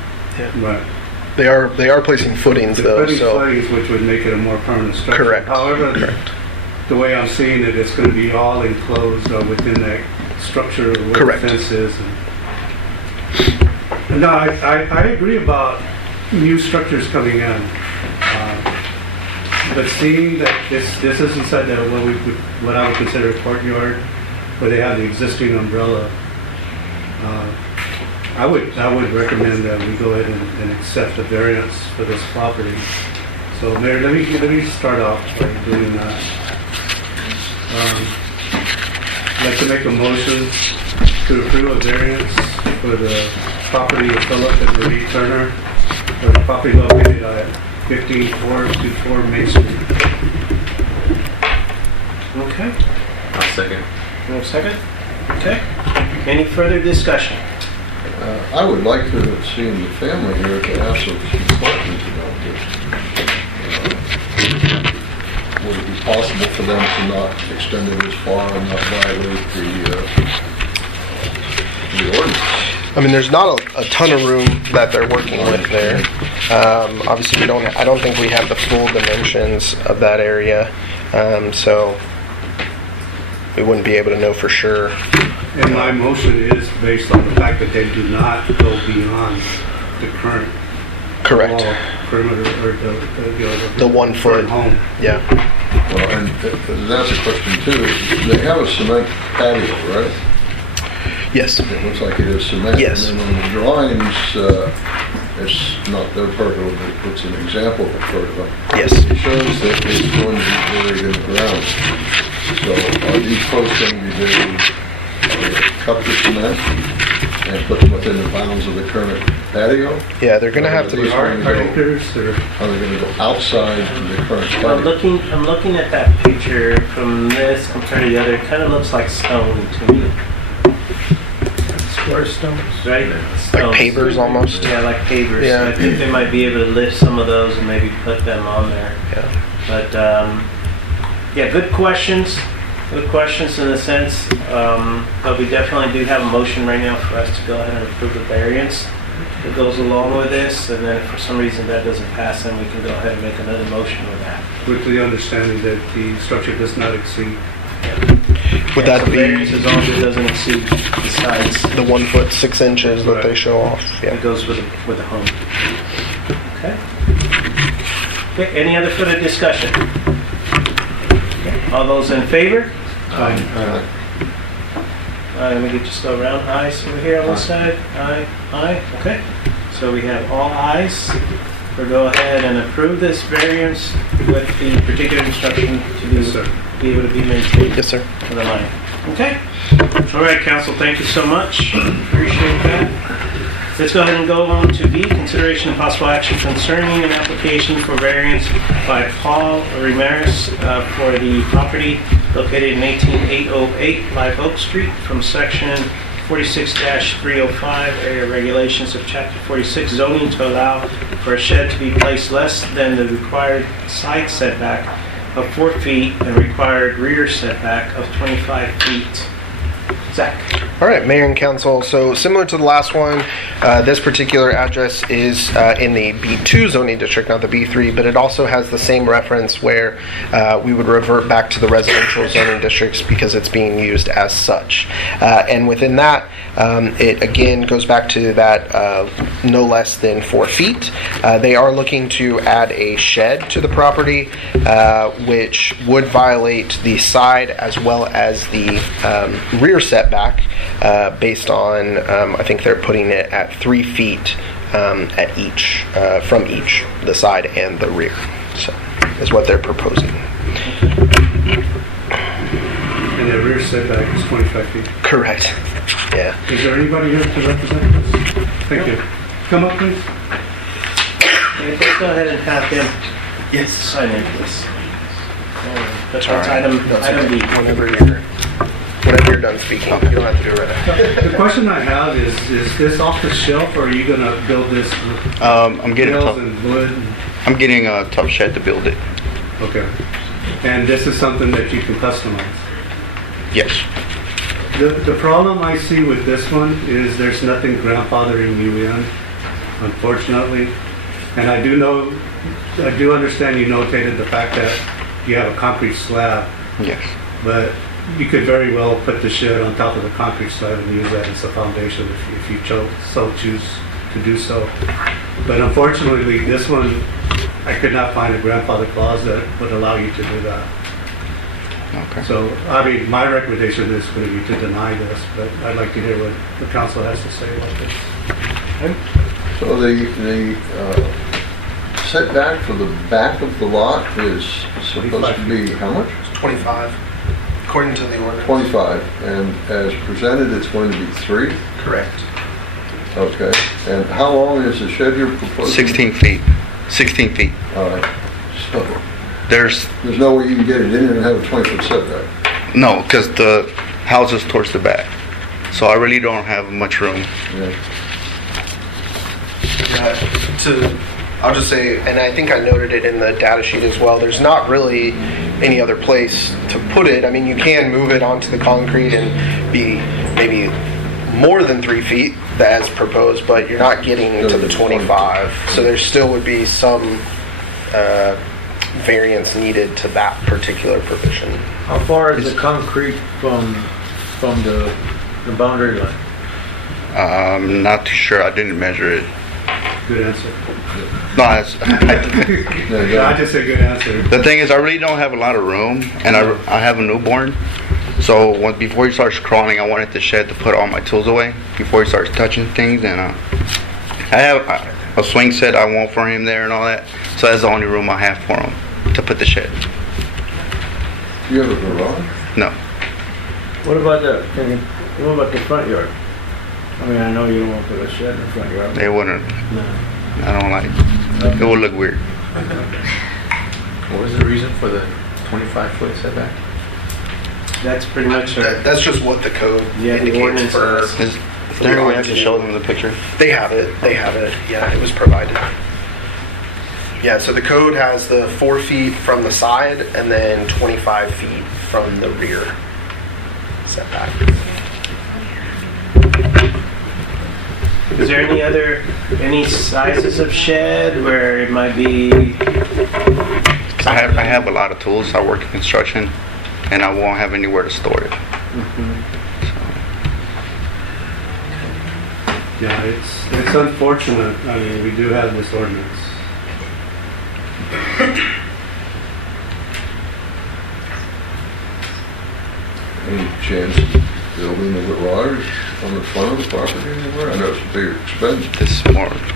Right. They are placing footings The though, footing so footings, which would make it a more permanent structure. correct. However, Correct. the way I'm seeing it, it's going to be all enclosed within that structure where Correct. the fence is. No, I agree about new structures coming in. But seeing that this is inside the, what I would consider a courtyard, where they have the existing umbrella, I would recommend that we go ahead and accept the variance for this property. So Mayor, let me start off by doing that. I'd like to make a motion to approve a variance for the property of Philip and Marie Turner, for the property located at 15424 Main Street. Okay. I'll second. No second? Okay. Any further discussion? I would like to have seen the family here to ask some questions about this. Would it be possible for them to not extend it as far and not violate the ordinance? I mean, there's not a ton of room that they're working with there. Obviously, I don't think we have the full dimensions of that area, so we wouldn't be able to know for sure. And my motion is based on the fact that they do not go beyond the current Correct. wall perimeter or The 1 foot. front home. Yeah. Well, and that's a question too. They have a cement patio, right? Yes. It looks like it is cement. Yes. And then on the drawings, it's not their pergola, but it's an example of a pergola. Yes. It shows that it's going to be buried in the ground. So are these posts going to be buried, cut the cement and put them within the bounds of the current patio? Yeah, they're going to have to These be. are going to Anchors or Are they going to go outside the current I'm patio? looking at that picture from this compared to the other. It kind of looks like stone to me. Square stones. Right? Like Stones. pavers almost. Yeah, like pavers. Yeah. I think they might be able to lift some of those and maybe put them on there. Yeah. But yeah, good questions. Good questions in the sense, but we definitely do have a motion right now for us to go ahead and approve the variance that goes along with this. And then if for some reason that doesn't pass, then we can go ahead and make another motion with that. with the understanding that the structure does not exceed. Would that So variance be as long as it doesn't exceed the size. the 1 foot 6 inches that they show off? It Yeah. goes with the home. Okay. Okay, any other further discussion? Okay. All those in favor? Let me just go around. Ayes over here on this side. Aye, aye, okay. So we have all ayes. We'll go ahead and approve this variance with the particular instruction Yes, sir. to be able to be maintained Yes, sir. for the line. Okay? All right, council, thank you so much. Appreciate that. Let's go ahead and go on to B, consideration of possible action concerning an application for variance by Paul Ramirez for the property located in 18808 Live Oak Street from section 46-305 area regulations of chapter 46 zoning to allow for a shed to be placed less than the required side setback of 4 feet and required rear setback of 25 feet. Zach. All right, Mayor and Council. So similar to the last one, this particular address is in the B2 zoning district, not the B3, but it also has the same reference where we would revert back to the residential zoning districts because it's being used as such. And within that, it again goes back to that no less than 4 feet. They are looking to add a shed to the property, which would violate the side as well as the rear setback. Based on, I think they're putting it at 3 feet at each, from each, the side and the rear. So, is what they're proposing. And the rear setback is 25 feet. Correct. Yeah. Is there anybody here to represent this? Thank you. Come up, please. Okay, let's go ahead and have him sign in, please. That's item B. Whenever you're done speaking, you don't have to do it right now. The question I have is this off the shelf, or are you going to build this with I'm getting nails and wood? I'm getting a tough shed to build it. Okay. And this is something that you can customize? Yes. The problem I see with this one is there's nothing grandfathering you in, unfortunately. And I do understand you notated the fact that you have a concrete slab. Yes. But you could very well put the shed on top of the concrete slab and use that as a foundation if you choose to do so. But unfortunately, this one, I could not find a grandfather clause that would allow you to do that. Okay. So, I mean, my recommendation is going to be to deny this, but I'd like to hear what the council has to say about this. So the setback for the back of the lot is supposed to be how much? It's 25, according to the ordinance. 25, and as presented, it's going to be 3? Correct. Okay, and how long is the shed you're proposing? 16 feet. 16 feet. All right, so There's there's no way you can get it in there and have a 20-foot setback? no, because the house is towards the back, so I really don't have much room. Yeah. I'll just say, and I think I noted it in the data sheet as well, there's not really any other place to put it. I mean, you can move it onto the concrete and be maybe more than 3 feet as proposed, but you're not getting to the 25. So there still would be some variance needed to that particular provision. How far is the concrete from the boundary line? I'm not too sure. I didn't measure it. Good answer. No, I just say good answer. the thing is, I really don't have a lot of room, and I have a newborn. So before he starts crawling, I wanted the shed to put all my tools away before he starts touching things. And I have a swing set I want for him there and all that. So that's the only room I have for him to put the shed. You have a garage? No. What about the front yard? I mean, I know you don't want to put a shed in the front yard. They wouldn't. No. I don't like. It would look weird. What was the reason for the 25-foot setback? That's pretty much That's just what the code the indicates ordinance for. says. Is there any way I can show them the picture? They have it. Yeah, it was provided. Yeah, so the code has the 4 feet from the side and then 25 feet from the rear setback. Is there any sizes of shed where it might be? I have a lot of tools. I work in construction, and I won't have anywhere to store it. Yeah, it's unfortunate. I mean, we do have this ordinance. Any chance of building a garage on the front of the property anywhere? I know it's a big expense. This is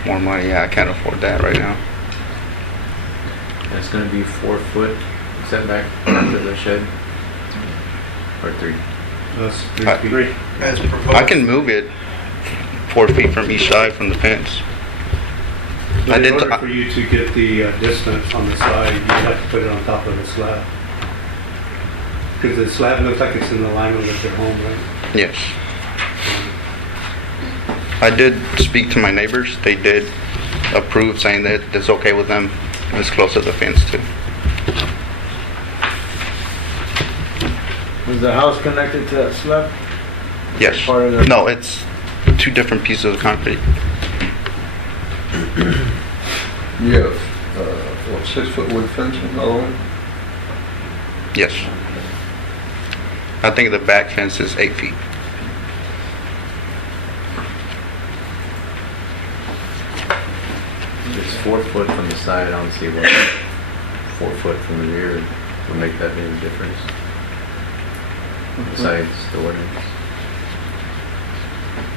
more money. Yeah, I can't afford that right now. And it's going to be 4-foot setback after the shed? Or 3? That's I- 3 feet. As proposed. I can move it 4 feet from each side from the fence. But I in did. order for you to get the distance on the side, you have to put it on top of the slab. Because the slab looks like it's in alignment with your home, right? Yes. I did speak to my neighbors. They did approve, saying that it's okay with them. It's close to the fence too. Was the house connected to that slab? Yes. Part of the- No, it's 2 different pieces of concrete. You have, 6-foot wood fencing all the way? Yes. I think the back fence is 8 feet. It's 4 foot from the side. I don't see what 4 foot from the rear would make that big a difference. Besides the ordinance.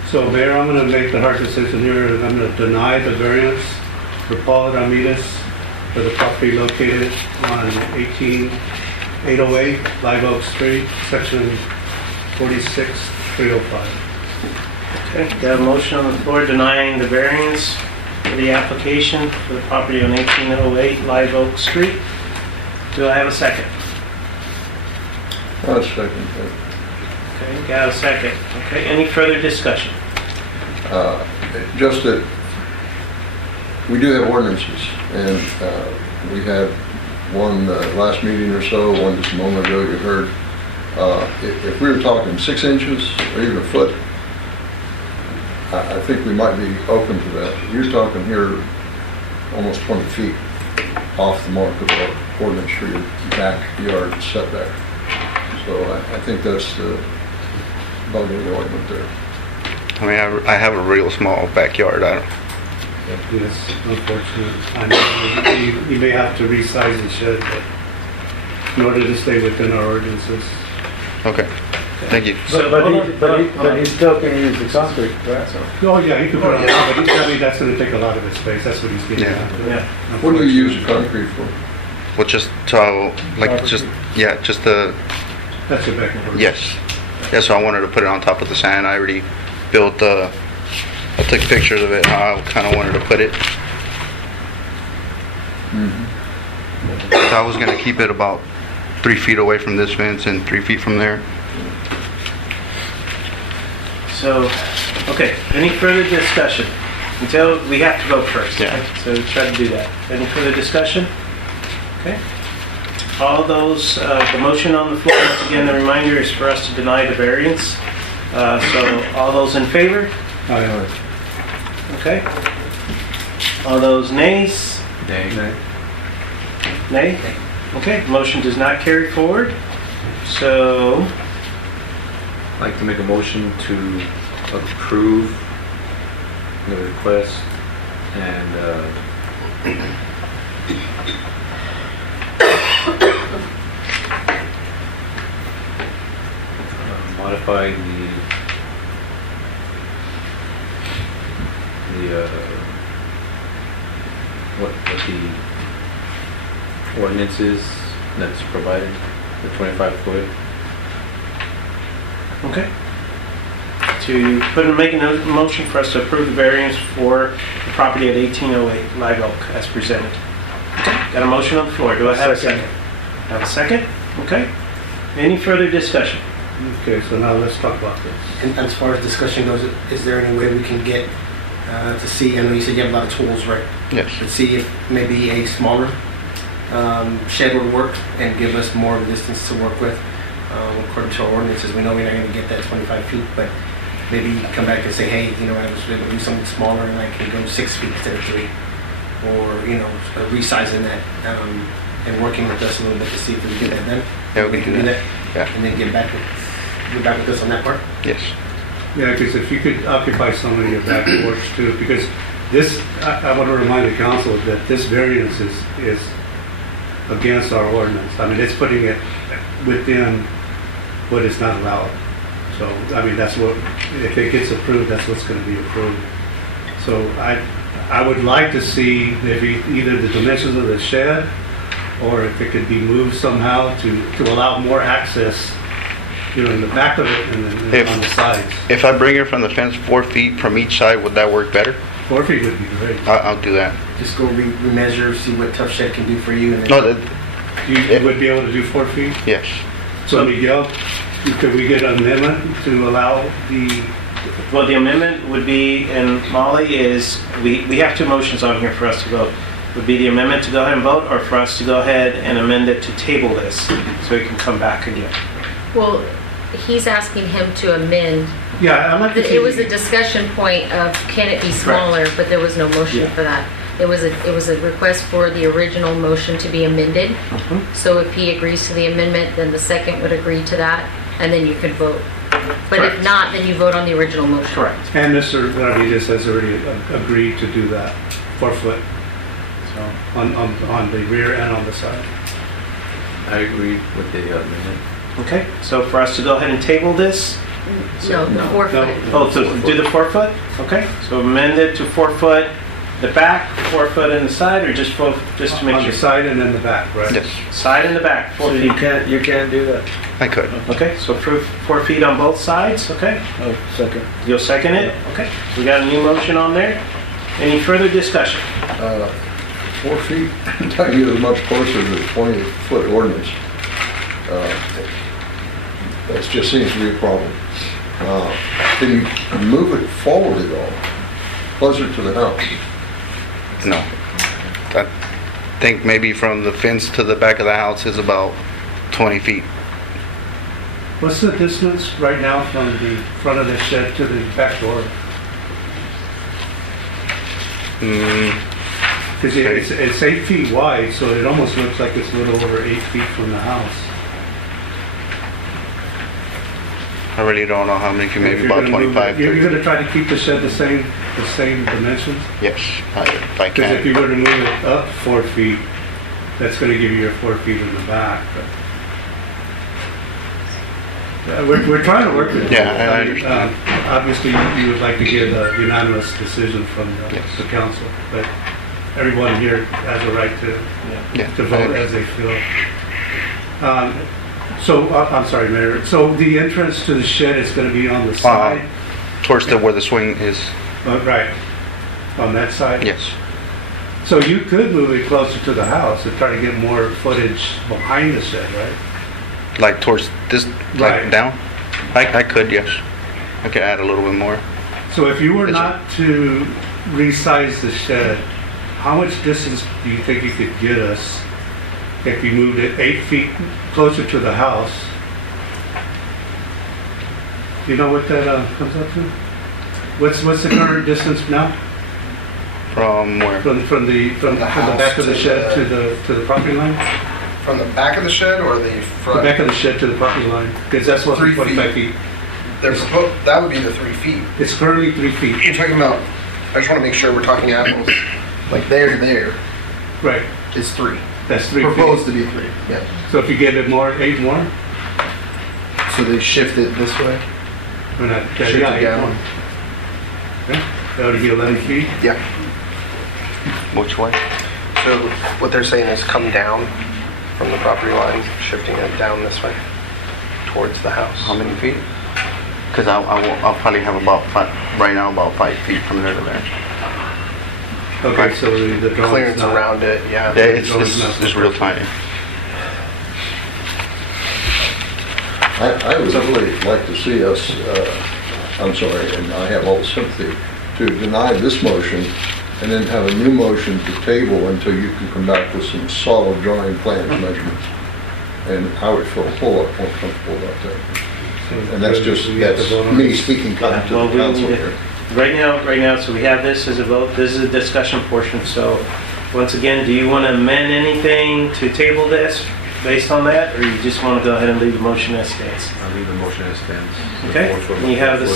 So Mayor, I'm going to make the hard decision here, and I'm going to deny the variance for Paul Ramirez for the property located on 18808 Live Oak Street, section 46305. Okay, got a motion on the floor denying the variance for the application for the property on 1808 Live Oak Street. Do I have a second? I'll second that. Okay, got a second. Okay, any further discussion? Just that we do have ordinances, and we had one last meeting or so, one just a moment ago you heard. If we were talking 6 inches or even a foot, I think we might be open to that. You're talking here almost 20 feet off the mark of our ordinance for your backyard setback. So I think that's the bug in the ointment there. I mean, I have a real small backyard. I don't. Yes, unfortunate. I know you may have to resize the shed, but in order to stay within our ordinances. Okay. Thank you. But he still can use the concrete, right? So. Oh, yeah, he could put it on, but I mean, that's going to take a lot of his space. That's what he's getting Yeah. at. Yeah. What do you use the concrete for? Well, just so, like, just the, That's your backyard. yes. Yeah, so I wanted to put it on top of the sand. I already built I took pictures of it, how I kind of wanted to put it. So I was going to keep it about 3 feet away from this fence and 3 feet from there. So, okay, any further discussion? Until we have to vote first. Yeah. Okay? So try to do that. Any further discussion? Okay. All those, the motion on the floor, once again, the reminder is for us to deny the variance. So all those in favor? Aye. Okay. All those nays? Nay. Nay? Okay, motion does not carry forward. So, I'd like to make a motion to approve the request and modify what the ordinances that's provided, the 25-foot. okay. Making a motion for us to approve the variance for the property at 1808 Live Oak as presented. Okay, got a motion on the floor. Do I have a second? Have a second? Okay. Any further discussion? Okay, so now let's talk about this. And as far as discussion goes, is there any way we can get to see, I know you said you have a lot of tools, right? Yes. To see if maybe a smaller shed would work and give us more of a distance to work with. According to our ordinances, we know we're not going to get that 25 feet, but maybe come back and say, hey, I was able to do something smaller and I can go 6 feet instead of 3. Or, resizing that and working with us a little bit to see if we can do that then. Yeah, we can do that. Yeah. And then get back with us on that part. Yes. Yeah, because if you could occupy some of your back porch too, because this, I want to remind the council that this variance is against our ordinance. I mean, it's putting it within what is not allowed. So, I mean, that's what, if it gets approved, that's what's going to be approved. So I would like to see maybe either the dimensions of the shed or if it could be moved somehow to allow more access, in the back of it and then on the sides. If I bring it from the fence 4 feet from each side, would that work better? 4 feet would be great. I'll do that. Just go remeasure, see what Tough Shed can do for you. And then No, You would be able to do 4 feet? yes. So Miguel, could we get an amendment to allow the... Well, the amendment would be, and Molly is, we have 2 motions on here for us to vote. Would be the amendment to go ahead and vote, or for us to go ahead and amend it to table this, so it can come back again. Well, he's asking him to amend. Yeah, I'd like to see... It was a discussion point of can it be smaller, but there was no motion for that. It was a request for the original motion to be amended. So if he agrees to the amendment, then the second would agree to that, and then you could vote. But Correct. if not, then you vote on the original motion. Correct. And Mr. Rodriguez has already agreed to do that, 4 foot. So, on the rear and on the side. I agree with the amendment. Okay, so for us to go ahead and table this, No, the 4 foot. oh, to do the 4 foot? Okay, so amend it to 4 foot the back, 4 foot in the side, or just to make On sure? the side and then the back, right? Yes, Side and the back, 4 So feet. you can't do that. I could. Okay, so approve 4 feet on both sides, okay? Oh, second. You'll second it? Okay. We got a new motion on there. Any further discussion? 4 feet, that is much closer to the 20-foot ordinance. That just seems to be a problem. Can you move it forward at all, closer to the house? No. I think maybe from the fence to the back of the house is about 20 feet. What's the distance right now from the front of the shed to the back door? Because it's 8 feet wide, so it almost looks like it's a little over 8 feet from the house. I really don't know how many feet, maybe If you're about gonna move 25, it, You're 30. going to try to keep the shed the same dimensions? Yes, if I Because if can. you were to move it up 4 feet, that's going to give you your 4 feet in the back. But we're trying to work with you. Yeah, I understand. Obviously, you would like to get a unanimous decision from Yes. the council, but everyone here has a right to Yeah, vote as they feel. I'm sorry, Mayor. So the entrance to the shed is going to be on the side? towards where the swing is. Right. On that side? Yes. So you could move it closer to the house and try to get more footage behind the shed, right? Like towards this, Right. like down? I could, yes. I could add a little bit more. So if you were Yes, sir. not to resize the shed, how much distance do you think you could get us if you moved it 8 feet closer to the house? You know what that comes up to? What's the current distance now From where? from the house back of the to shed the- to the property line? From the back of the shed or the The front? back of the shed to the property line, because that's what 3 25 feet. feet. That would be the 3 feet. It's currently 3 feet. You're talking about, I just want to make sure we're talking apples. Like there to there Right. is 3. That's 3 feet. Proposed to be 3, yeah. So if you give it more, 8 more? So they shift it this way? Or not? Shift it 8 down. more. Okay. That would be 11 feet. Yeah. Which way? So what they're saying is come down from the property line, shifting it down this way towards the house. How many feet? Because I'll probably have about right now about 5 feet from there to there. Okay, so the drawing's Clearance not... around it, yeah. Yeah, it's drawing's not- it's real tiny. I would really like to see us, I'm sorry, and I have all sympathy, to deny this motion and then have a new motion to table until you can come back with some solid drawing plans measurements. And I would feel a whole lot more comfortable about that. And that's just, We have to that's vote on me this. speaking kind of to Well, the we council need here. Right now, so we have this as a vote, this is a discussion portion, so once again, do you want to amend anything to table this based on that, or you just want to go ahead and leave the motion as stands? I'll leave the motion as stands. Okay? And you have the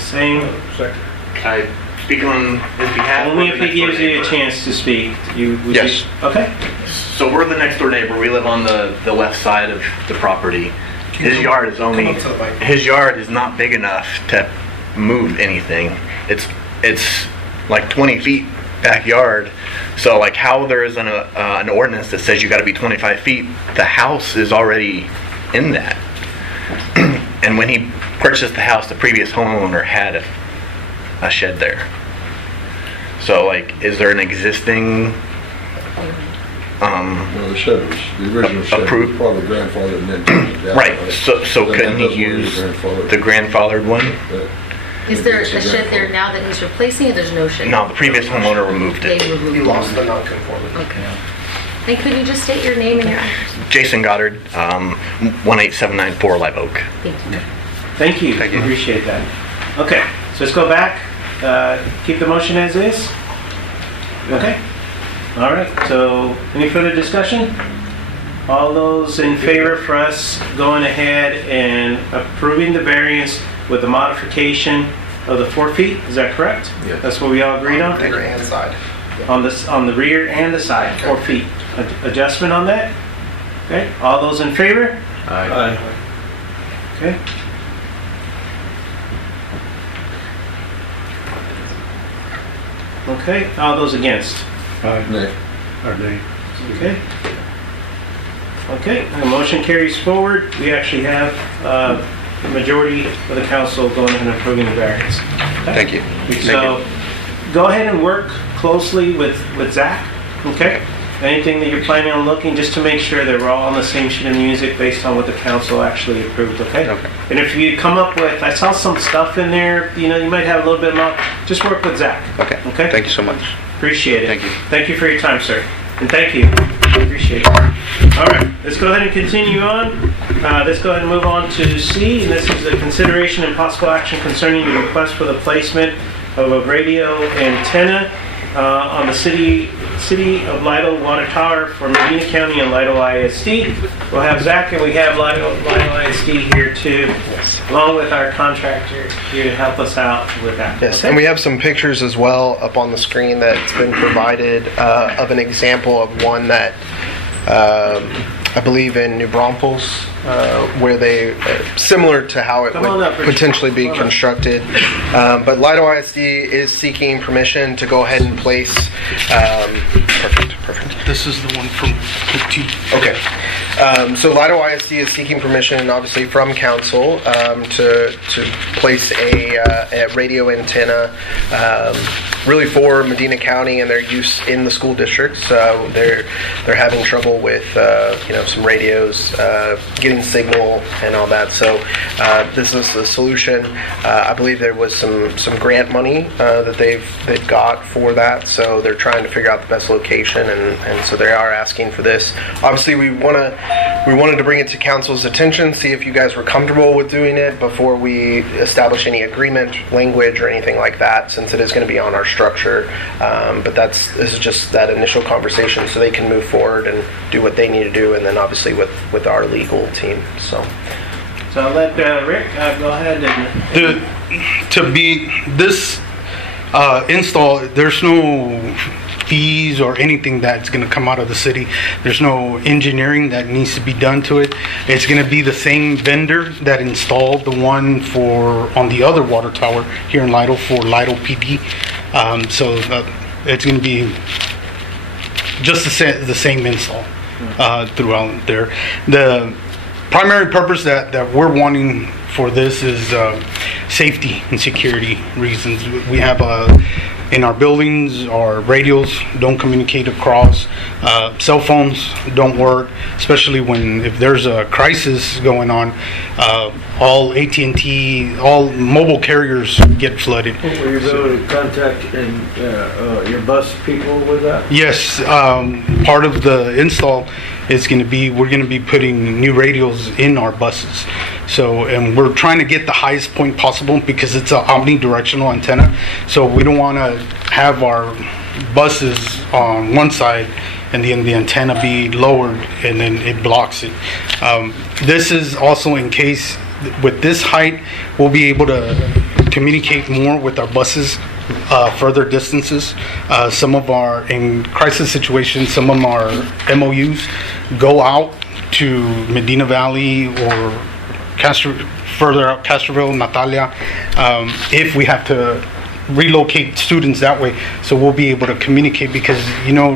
same, I speak on his behalf. only if he gives you a chance to speak, would you? Yes. Okay? So we're the next door neighbor. We live on the west side of the property. His yard is only, Come up to the mic. his yard is not big enough to move anything. It's like 20 feet backyard. So like how there is an ordinance that says you got to be 25 feet, the house is already in that. And when he purchased the house, the previous homeowner had a shed there. So like, is there an existing Well, the shed was, the original shed was Approved. probably grandfathered and then taken down. right? So Then couldn't that he doesn't really use grandfather. the grandfathered one? But Is there a it's a shed there grandfather. now that he's replacing, or there's no shed? No, the previous homeowner removed They it. removed He it. lost the non-conformity. Okay. And could you just state your name and your address? Jason Goddard, 18794 Live Oak. Thank you. Thank you, appreciate that. Okay, so let's go back, keep the motion as is? Okay? All right, so any further discussion? All those in favor for us going ahead and approving the variance with the modification of the 4 feet, is that correct? Yes. That's what we all agreed on? Rear and side. On the rear and the side, 4 feet. Adjustment on that? Okay, all those in favor? Aye. Okay. Okay, all those against? Nay. Okay. Okay, the motion carries forward. We actually have the majority of the council going ahead and approving the variance. Thank you. So go ahead and work closely with Zach, okay? Anything that you're planning on looking, just to make sure that we're all on the same sheet of music based on what the council actually approved, okay? Okay. And if you come up with, I saw some stuff in there, you know, you might have a little bit more, just work with Zach. Okay. Okay? Thank you so much. Appreciate it. Thank you. Thank you for your time, sir. And thank you. Appreciate it. All right, let's go ahead and continue on. Let's go ahead and move on to C, and this is the consideration and possible action concerning the request for the placement of a radio antenna on the City of Lytle water tower for Medina County and Lytle ISD. We'll have Zach and we have Lytle ISD here too, along with our contractor here to help us out with that. Yes, Okay? and we have some pictures as well up on the screen that's been provided of an example of one that I believe in New Braunfels, where they, similar to how it Come on would up, Richard. potentially be Come on up. constructed. But Lytle ISD is seeking permission to go ahead and place, perfect. This is the one from T. Okay. So Lytle ISD is seeking permission, obviously, from council to place a radio antenna, really for Medina County and their use in the school districts. They're having trouble with some radios getting signal and all that. So this is the solution. I believe there was some grant money that they've got for that. So they're trying to figure out the best location, and so they are asking for this. Obviously, we wanted to bring it to council's attention, see if you guys were comfortable with doing it before we establish any agreement, language, or anything like that, since it is going to be on our structure. But this is just that initial conversation so they can move forward and do what they need to do, and then obviously with our legal team. So I'll let Rick go ahead and... To be this install, there's no fees or anything that's going to come out of the city. There's no engineering that needs to be done to it. It's going to be the same vendor that installed the one on the other water tower here in Lytle for Lytle PD. So it's going to be just the same install throughout there. The primary purpose that we're wanting for this is safety and security reasons. We have in our buildings, our radios don't communicate across. Cell phones don't work, especially if there's a crisis going on. All AT&T, all mobile carriers get flooded. Were you able to contact your bus people with that? Yes, part of the install is we're going to be putting new radios in our buses. So, and we're trying to get the highest point possible because it's an omnidirectional antenna. So we don't want to have our buses on one side and then the antenna be lowered and then it blocks it. This is also in case with this height, we'll be able to communicate more with our buses further distances. Some of in crisis situations, some of our MOUs go out to Medina Valley or further out Castroville, Natalia, if we have to relocate students that way. So we'll be able to communicate because,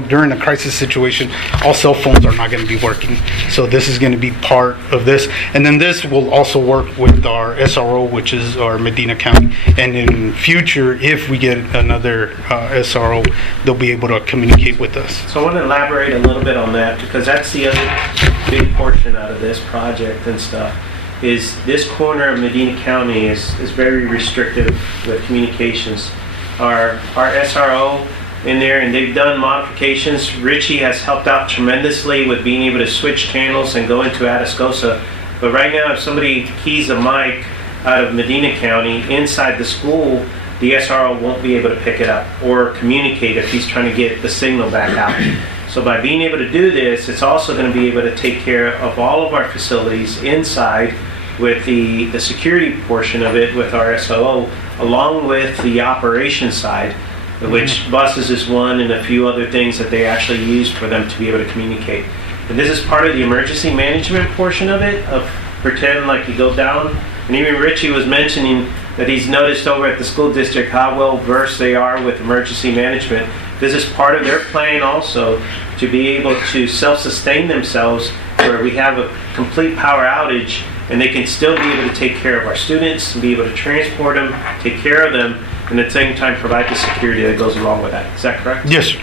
during a crisis situation, all cell phones are not going to be working. So this is going to be part of this. And then this will also work with our SRO, which is our Medina County. And in future, if we get another SRO, they'll be able to communicate with us. So I want to elaborate a little bit on that because that's the other big portion out of this project and stuff. Is this corner of Medina County is very restrictive with communications. Our SRO in there, and they've done modifications. Richie has helped out tremendously with being able to switch channels and go into Atascosa. But right now, if somebody keys a mic out of Medina County inside the school, the SRO won't be able to pick it up or communicate if he's trying to get the signal back out. So by being able to do this, it's also going to be able to take care of all of our facilities inside with the security portion of it with our SOO, along with the operation side, which buses is one and a few other things that they actually use for them to be able to communicate. And this is part of the emergency management portion of it, of pretend like you go down. And even Richie was mentioning that he's noticed over at the school district how well versed they are with emergency management. This is part of their plan also, to be able to self-sustain themselves where we have a complete power outage and they can still be able to take care of our students, be able to transport them, take care of them, and at the same time provide the security that goes along with that. Is that correct? Yes, sir.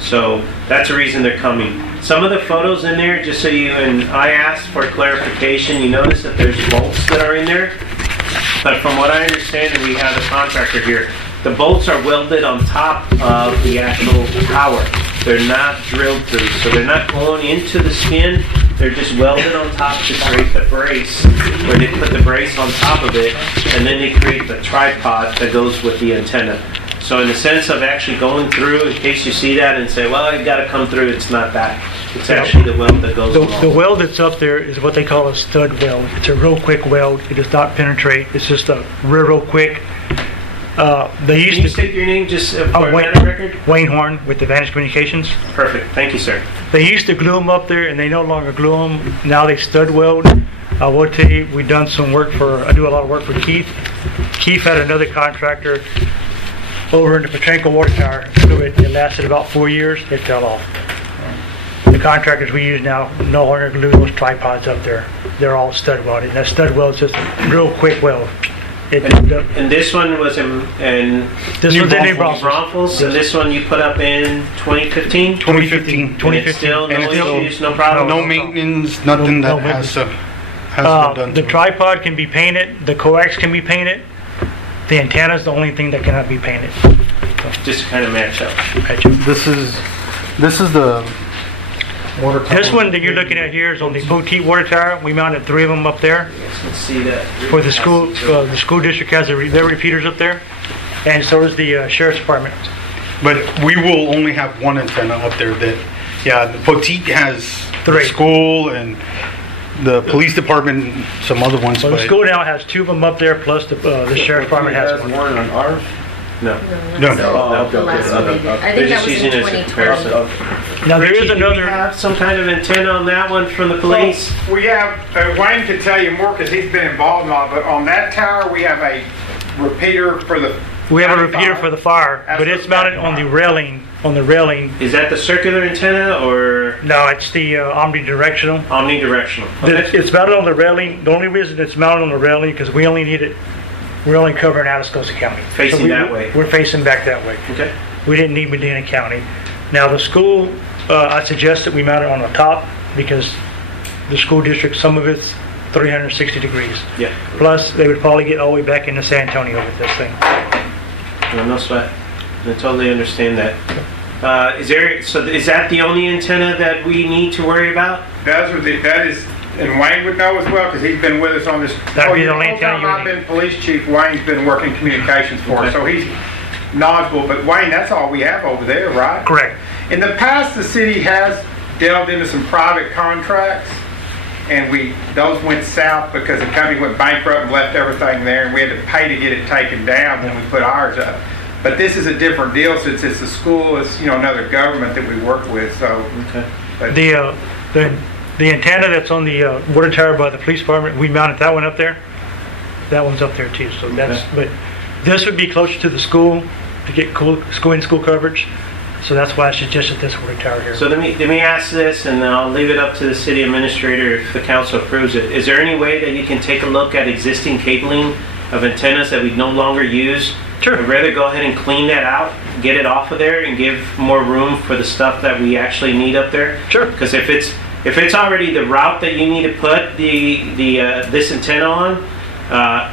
So that's the reason they're coming. Some of the photos in there, just so you, and I asked for clarification, you notice that there's bolts that are in there. But from what I understand, and we have the contractor here, the bolts are welded on top of the actual tower. They're not drilled through, so they're not going into the skin. They're just welded on top to create the brace, where they put the brace on top of it, and then they create the tripod that goes with the antenna. So in the sense of actually going through, in case you see that and say, well, you got to come through, it's not that. It's actually the weld that goes along. The weld that's up there is what they call a stud weld. It's a real quick weld. It does not penetrate. It's just a real quick. They used Can you to state your name just for the record? Wayne Horn with Advantage Communications. Perfect. Thank you, sir. They used to glue them up there, and they no longer glue them. Now they stud weld. I will tell you, we've done some work I do a lot of work for Keith. Keith had another contractor over in the Petrenko water tower. It lasted about 4 years. It fell off. The contractors we use now no longer glue those tripods up there. They're all stud welded. And that stud weld is just a real quick weld. And this one was in this one's in New Braunfels, and this one you put up in 2015? 2015. And it's still no issues, no problem? No maintenance, nothing that has been done. The tripod can be painted. The coax can be painted. The antenna is the only thing that cannot be painted. Just to kind of match up. This is the water tower. This one that you're looking at here is on the Poteet water tower. We mounted 3 of them up there. Let's see that. For the school, the school district has their repeaters up there, and so does the sheriff's department. But we will only have one antenna up there. The Poteet has 3. School and the police department, some other ones. Well, the school now has 2 of them up there, plus the sheriff's department has one. One on ours? No. The last one they did. I think that was in 2020. Now there is Do we another. have some kind of antenna on that one from the police? We have, Wayne can tell you more because he's been involved in all, but on that tower, we have a repeater for the... We have a repeater for the fire, but it's mounted on the railing. Is that the circular antenna or? No, it's the omnidirectional. Omnidirectional. Okay. It's mounted on the railing. The only reason it's mounted on the railing because we only need it. We're only covering Atascosa County. Facing that way. We're facing back that way. Okay. We didn't need Medina County. Now the school, I suggest that we mount it on the top because the school district, some of it's 360 degrees. Yeah. Plus, they would probably get all the way back into San Antonio with this thing. No sweat. I totally understand that. Is that the only antenna that we need to worry about? That is, and Wayne would know as well because he's been with us on this. That'd be the only whole time antenna you I've been police chief, Wayne's been working communications for us, so he's knowledgeable. But Wayne, that's all we have over there, right? Correct. In the past, the city has delved into some private contracts, and those went south because the company went bankrupt and left everything there, and we had to pay to get it taken down when we put ours up. But this is a different deal since it's a school, it's another government that we work with. So the antenna that's on the water tower by the police department, we mounted that one up there. That one's up there too. So but this would be closer to the school to get school coverage. So that's why I suggested this water tower here. So let me ask this, and I'll leave it up to the city administrator if the council approves it. Is there any way that you can take a look at existing cabling of antennas that we no longer use? Sure. I'd rather go ahead and clean that out, get it off of there, and give more room for the stuff that we actually need up there. Sure. Because if it's already the route that you need to put this antenna on,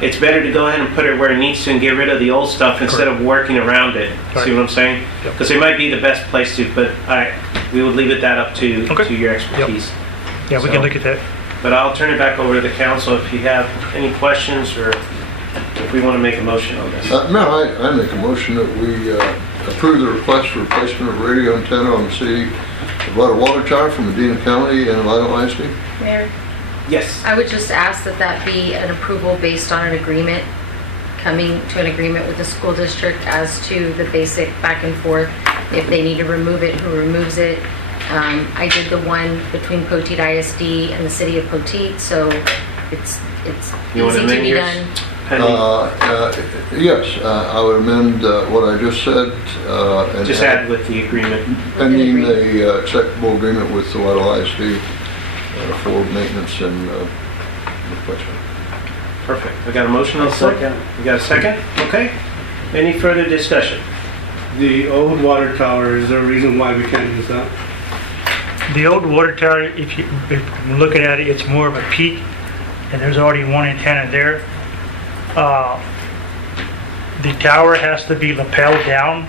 it's better to go ahead and put it where it needs to and get rid of the old stuff instead of working around it. Right. See what I'm saying? Because it might be the best place to, but we would leave it that up to your expertise. Yep. Yeah, we can look at that. But I'll turn it back over to the council if you have any questions or if we want to make a motion on this. No, I make a motion that we approve the request for replacement of radio antenna on the city of Lytle water tower from Medina County and Lytle ISD. Mayor? Yes. I would just ask that be an approval based on an agreement, coming to an agreement with the school district as to the basic back and forth. If they need to remove it, who removes it. I did the one between Poteet ISD and the city of Poteet, so it's You want to easy to amend be yours? done. Yes, I would amend what I just said. And Just add with the agreement. pending a acceptable agreement with the Lytle ISD for maintenance and replacement. Perfect. We got a motion on the floor? We got a second? Okay. Any further discussion? The old water tower, is there a reason why we can't use that? The old water tower, if you're looking at it, it's more of a peak, and there's already one antenna there. The tower has to be lapelled down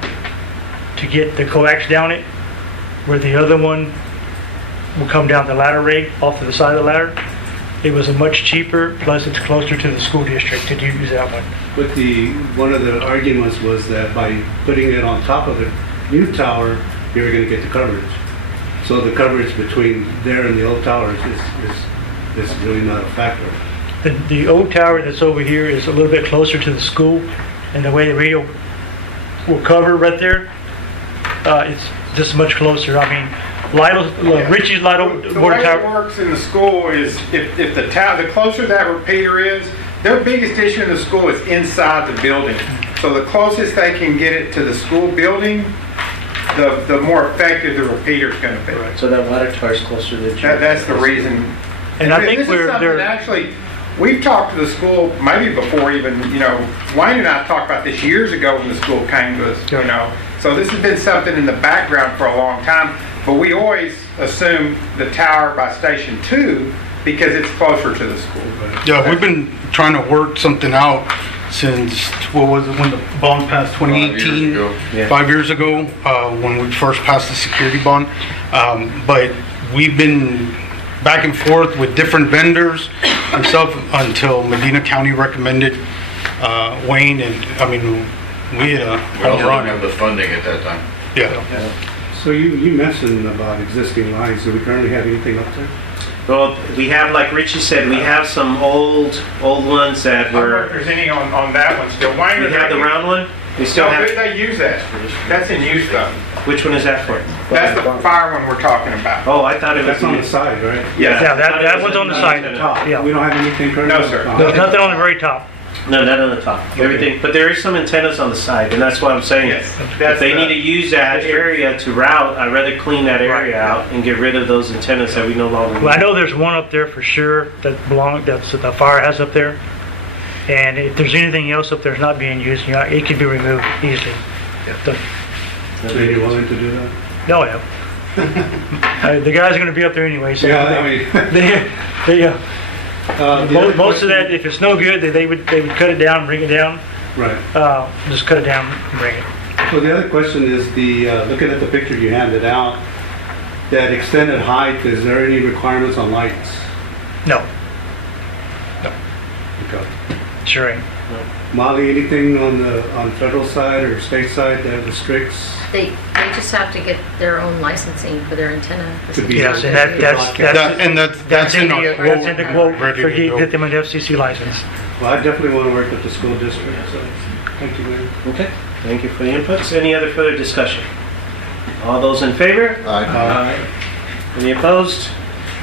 to get the coax down it, where the other one will come down the ladder rig off to the side of the ladder. It was a much cheaper, plus it's closer to the school district to use that one. But one of the arguments was that by putting it on top of the new tower, you're going to get the coverage. So the coverage between there and the old towers is really not a factor. The old tower that's over here is a little bit closer to the school, and the way the radio will cover right there, it's just much closer. I mean, Richie's Lytle The water way tower. it works in the school is if the closer that repeater is, their biggest issue in the school is inside the building. So the closest they can get it to the school building, the more effective the repeater is going to be. So that water tower is closer to the gym. That's the reason. And I think this is something actually, we've talked to the school maybe before even, Wayne and I talked about this years ago when the school came to us, So this has been something in the background for a long time, but we always assume the tower by Station 2 because it's closer to the school. Yeah, we've been trying to work something out since, what was it, when the bond passed, 2018? 5 years ago, when we first passed the security bond. But we've been back and forth with different vendors and stuff until Medina County recommended Wayne, and we had a home run. have the funding at that time. Yeah. So you mentioned about existing lines. Do we currently have anything up there? Well, we have, like Richie said, we have some old ones that I don't know if were. there's any on that one still. Wayne, We have the round one. We still have. They use that. That's in use though. Which one is that for? That's the fire one we're talking about. Oh, I thought it was. That's on the side, right? Yeah, Yeah, that one's on the side. Yeah. We don't have anything currently? No, sir. There's nothing on the very top. No, not on the top. Everything, but there is some antennas on the side, and that's what I'm saying. Yes, If they need to use that area to route, I'd rather clean that area out and get rid of those antennas that we no longer need. Well, I know there's one up there for sure that's the fire has up there. And if there's anything else up there that's not being used, it can be removed easily. So you're willing to do that? No, yeah. The guys are going to be up there anyway, so most of that, if it's no good, they would cut it down, bring it down. Right. Just cut it down and bring it. So the other question is looking at the picture you handed out, that extended height, is there any requirements on lights? No, Okay. sure ain't. Molly, anything on federal side or state side that restricts? They just have to get their own licensing for their antenna. Could be- Yes, and that's in our the quote ready for to go. get them an FCC license. Well, I definitely want to work with the school district, so thank you, Mayor. Okay, thank you for the inputs. Any other further discussion? All those in favor? Aye. Any opposed?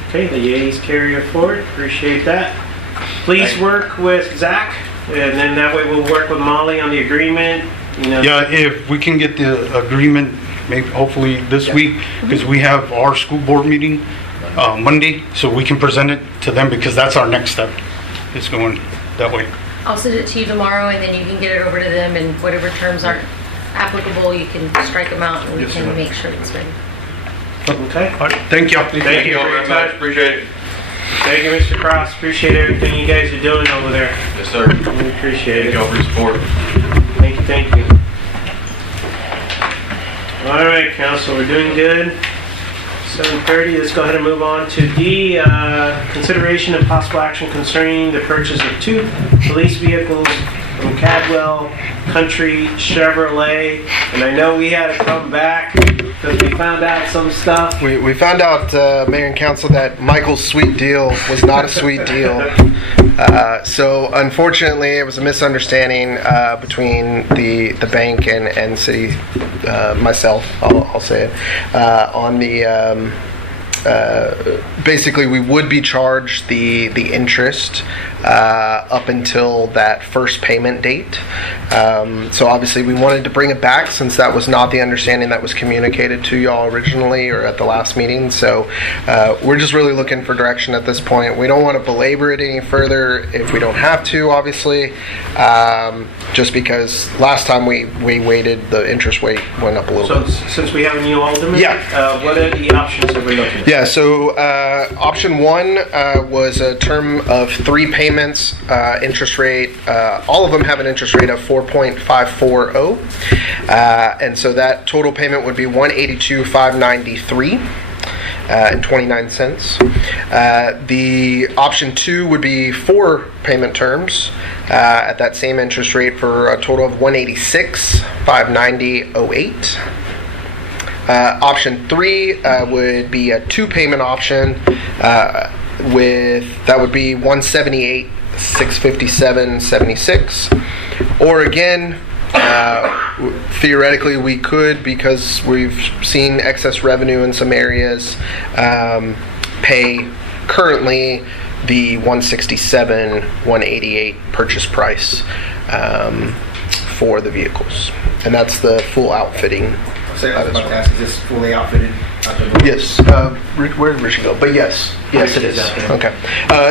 Okay, the yeas carry it forward. Appreciate that. Please work with Zach, and then that way we'll work with Molly on the agreement. Yeah, if we can get the agreement, maybe hopefully this week, because we have our school board meeting Monday, so we can present it to them, because that's our next step, is going that way. I'll send it to you tomorrow, and then you can get it over to them, and whatever terms aren't applicable, you can strike them out, and we Yes, can ma'am. make sure it's ready. Okay. All right, thank you. Thank you for your time. Appreciate it. Thank you, Mr. Cross. Appreciate everything you guys are doing over there. Yes, sir. We appreciate it. Thank you all for your support. Thank you. All right, council, we're doing good. 7:30, let's go ahead and move on to D, consideration and possible action concerning the purchase of 2 police vehicles from Cadwell Country Chevrolet. And I know we had to come back because we found out some stuff. We found out, Mayor and Council, that Michael's sweet deal was not a sweet deal. So unfortunately, it was a misunderstanding between the bank and city, myself, I'll say it, on the basically we would be charged the interest up until that first payment date. So obviously we wanted to bring it back since that was not the understanding that was communicated to y'all originally or at the last meeting. So we're just really looking for direction at this point. We don't want to belabor it any further if we don't have to, obviously, just because last time we waited, the interest rate went up a little bit. So since we have a new alderman, yeah. What are the options that we're looking at? Yeah, so option one was a term of 3 payments, interest rate. All of them have an interest rate of 4.540, and so that total payment would be $182,593 and 29 cents. The option 2 would be 4 payment terms at that same interest rate for a total of $186,590.08. Option 3 would be a 2 payment option that would be $178,657.76. Or again, theoretically we could, because we've seen excess revenue in some areas, pay currently the $167,188 purchase price for the vehicles, and that's the full outfitting. So I was about to ask, is this fully outfitted? Yes. Where did Richie go? But yes, it is. Okay.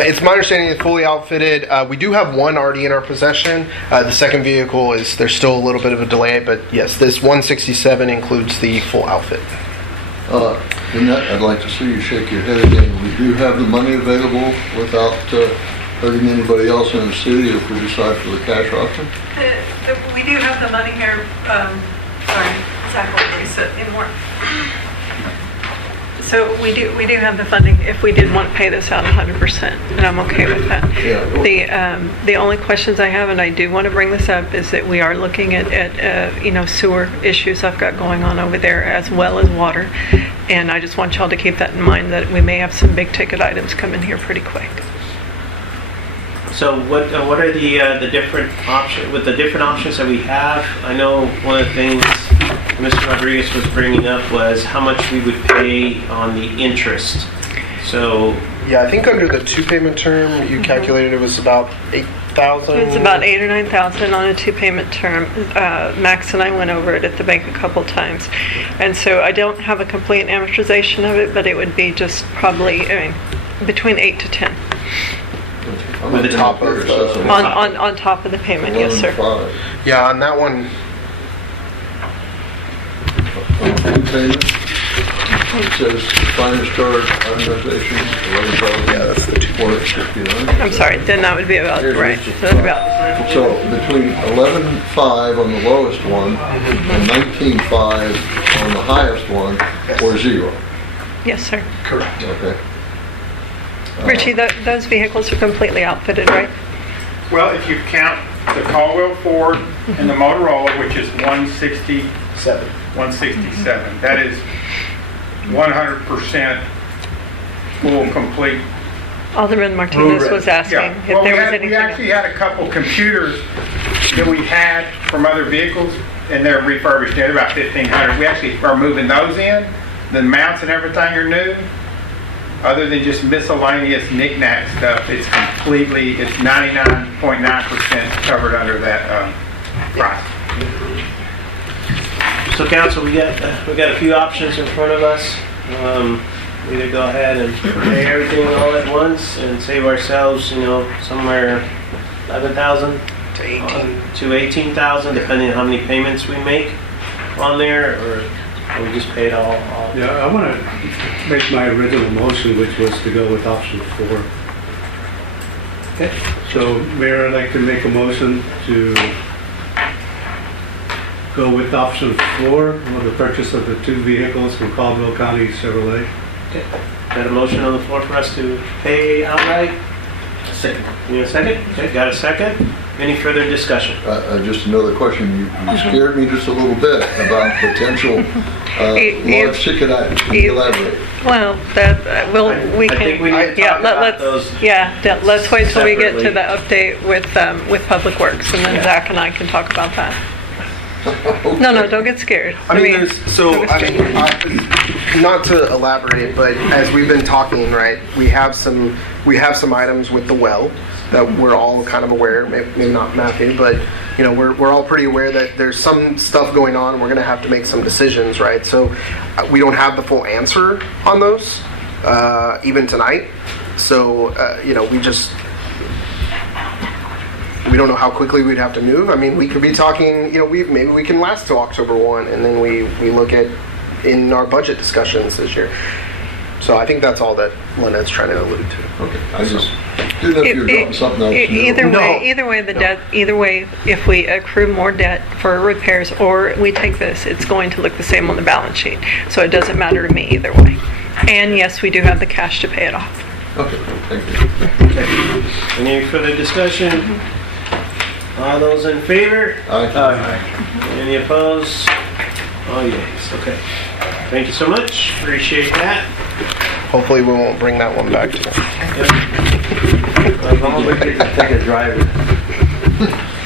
It's my understanding it's fully outfitted. We do have one already in our possession. The second vehicle there's still a little bit of a delay, but yes, this 167 includes the full outfit. Annette, I'd like to see you shake your head again. We do have the money available without hurting anybody else in the city if we decide for the cash auction? We do have the money here. Sorry, exactly what we said anymore. So we do have the funding if we did want to pay this out 100%, and I'm okay with that. Yeah. The only questions I have, and I do want to bring this up, is that we are looking at sewer issues I've got going on over there as well as water, and I just want y'all to keep that in mind that we may have some big ticket items coming here pretty quick. So what are the different options, with the different options that we have? I know one of the things Mr. Rodriguez was bringing up was how much we would pay on the interest. So yeah, I think under the 2 payment term you calculated it was about $8,000. It's about $8,000 or $9,000 on a 2 payment term. Max and I went over it at the bank a couple times, and so I don't have a complete amortization of it, but it would be just probably between 8 to 10. With the top of on top of the payment, yes, sir. Yeah, on that one. On 2 payments, it says finance charge, authorization, $11,000. Yeah, that's the 2.59. I'm sorry, then that would be about right. So between 11.5 on the lowest one and 19.5 on the highest one, or 0. Yes, sir. Correct. Okay. Richie, those vehicles are completely outfitted, right? Well, if you count the Caldwell Ford and the Motorola, which is 167, that is 100% full, complete. Alderman Martinez was asking if there was anything. We actually had a couple computers that we had from other vehicles, and they're refurbished. They're about 1,500. We actually are moving those in. The mounts and everything are new. Other than just miscellaneous knick-knack stuff, it's 99.9% covered under that price. So council, we got a few options in front of us. We either go ahead and pay everything all at once and save ourselves, somewhere 11,000 to 18,000, depending on how many payments we make on there, or we just pay it all. Yeah, I want to make my original motion, which was to go with option 4. Okay. So, Mayor, I'd like to make a motion to go with option 4 on the purchase of the 2 vehicles from Caldwell County Chevrolet. Okay. Got a motion on the floor for us to pay outright? Second. You need a second? Okay, got a second. Any further discussion? Just another question. You scared me just a little bit about potential large ticket items. Can you elaborate? Well, we can. Let's wait till we get to the update with Public Works, and then Zach and I can talk about that. Okay. No, don't get scared. not to elaborate, but as we've been talking, right, we have some items with the well that we're all kind of aware, maybe not Matthew, but you know, we're all pretty aware that there's some stuff going on and we're going to have to make some decisions, right? So we don't have the full answer on those, even tonight. So, you know, we don't know how quickly we'd have to move. I mean, we could be talking, you know, maybe we can last till October 1, and then we look at in our budget discussions this year. So I think that's all that Lynette's trying to allude to. Okay, I just didn't know if you were dropping something else. Either way, if we accrue more debt for repairs or we take this, it's going to look the same on the balance sheet. So it doesn't matter to me either way. And yes, we do have the cash to pay it off. Okay, thank you. Okay. Any further discussion? All those in favor? Aye. Any opposed? Oh, yes. Okay. Thank you so much. Appreciate that. Hopefully we won't bring that one back today. As long as we can take a driver.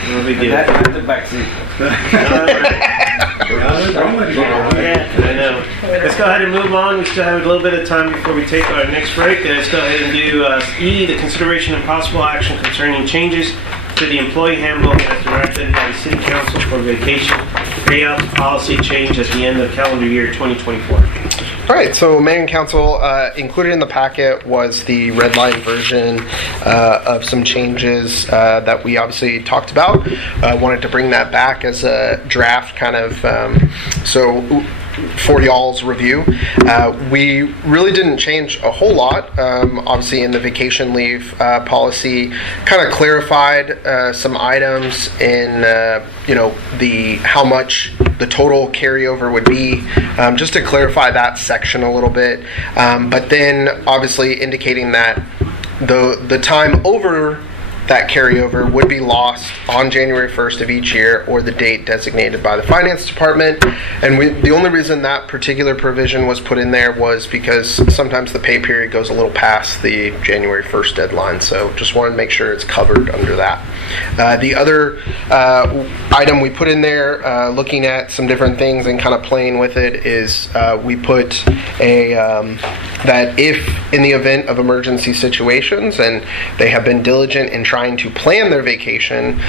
No big deal. That's the back seat. Yeah, I know. Let's go ahead and move on. We still have a little bit of time before we take our next break. Let's go ahead and do E, the consideration of possible action concerning changes to the employee handbook as directed by the City Council for vacation payout policy change at the end of calendar year 2024. All right, so Mayor and Council, included in the packet was the red line version of some changes that we obviously talked about. Wanted to bring that back as a draft kind of, for y'all's review. We really didn't change a whole lot. Obviously in the vacation leave policy, kind of clarified some items in, how much the total carryover would be, just to clarify that section a little bit. But then obviously indicating that the time over that carryover would be lost on January 1st of each year or the date designated by the Finance Department. And the only reason that particular provision was put in there was because sometimes the pay period goes a little past the January 1st deadline. So just wanted to make sure it's covered under that. The other item we put in there, looking at some different things and kind of playing with it, is we put that if in the event of emergency situations, and they have been diligent in trying to plan their vacation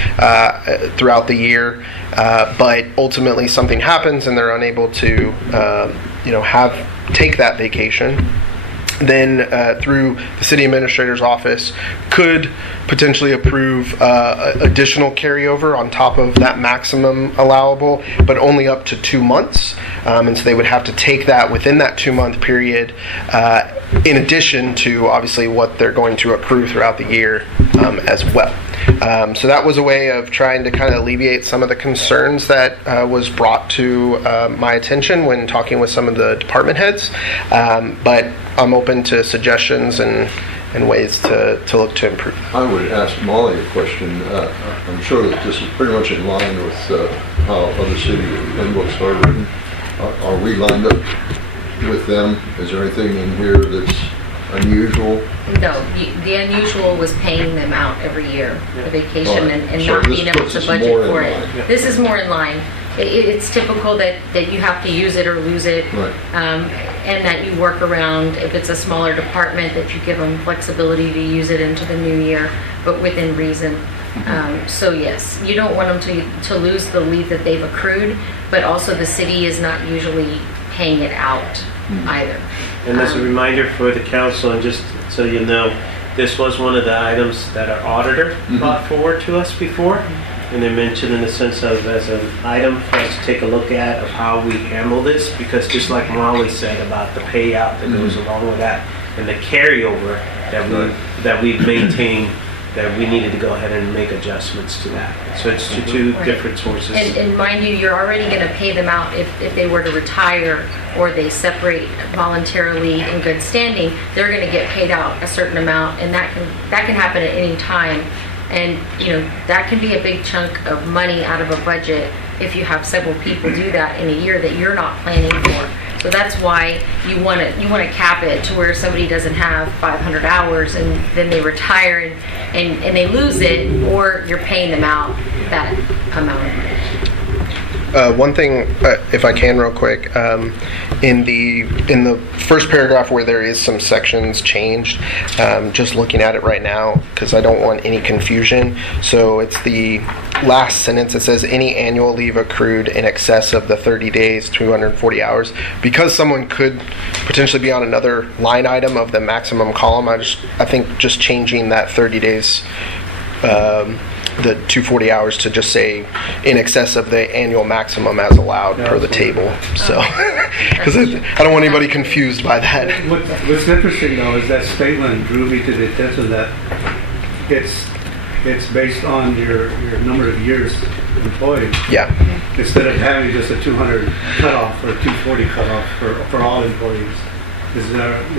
throughout the year, but ultimately something happens and they're unable to take that vacation, then through the city administrator's office could potentially approve additional carryover on top of that maximum allowable, but only up to 2 months. And so they would have to take that within that 2-month period, in addition to obviously what they're going to accrue throughout the year as well. So that was a way of trying to kind of alleviate some of the concerns that was brought to my attention when talking with some of the department heads. But I'm open to suggestions and ways to look to improve. I would ask Molly a question. I'm sure that this is pretty much in line with how other city handbooks are written. Are we lined up with them? Is there anything in here that's unusual? No, the unusual was paying them out every year, the vacation, and not being able to budget for it. This is more in line. It's typical that you have to use it or lose it, right. And that you work around, if it's a smaller department, that you give them flexibility to use it into the new year, but within reason. So yes, you don't want them to lose the leave that they've accrued, but also the city is not usually paying it out either. And as a reminder for the council, and just so you know, this was one of the items that our auditor brought forward to us before. And they mentioned in the sense of as an item for us to take a look at of how we handle this, because just like Molly said about the payout that goes along with that and the carryover that we maintain, that we needed to go ahead and make adjustments to that. So it's two different sources. And mind you, you're already going to pay them out if they were to retire or they separate voluntarily in good standing. They're going to get paid out a certain amount, and that can happen at any time. And that can be a big chunk of money out of a budget if you have several people do that in a year that you're not planning for. So that's why you want to cap it to where somebody doesn't have 500 hours and then they retire and they lose it, or you're paying them out that amount of money. One thing, if I can, real quick, in the first paragraph where there is some sections changed, just looking at it right now because I don't want any confusion. So it's the last sentence. It says any annual leave accrued in excess of the 30 days, 240 hours. Because someone could potentially be on another line item of the maximum column, I think just changing that 30 days. The 240 hours to just say in excess of the annual maximum as allowed per the table. So, because I don't want anybody confused by that. What's interesting though is that statement drew me to the attention that it's based on your number of years employed. Yeah. Instead of having just a 200 cutoff or a 240 cutoff for all employees. Is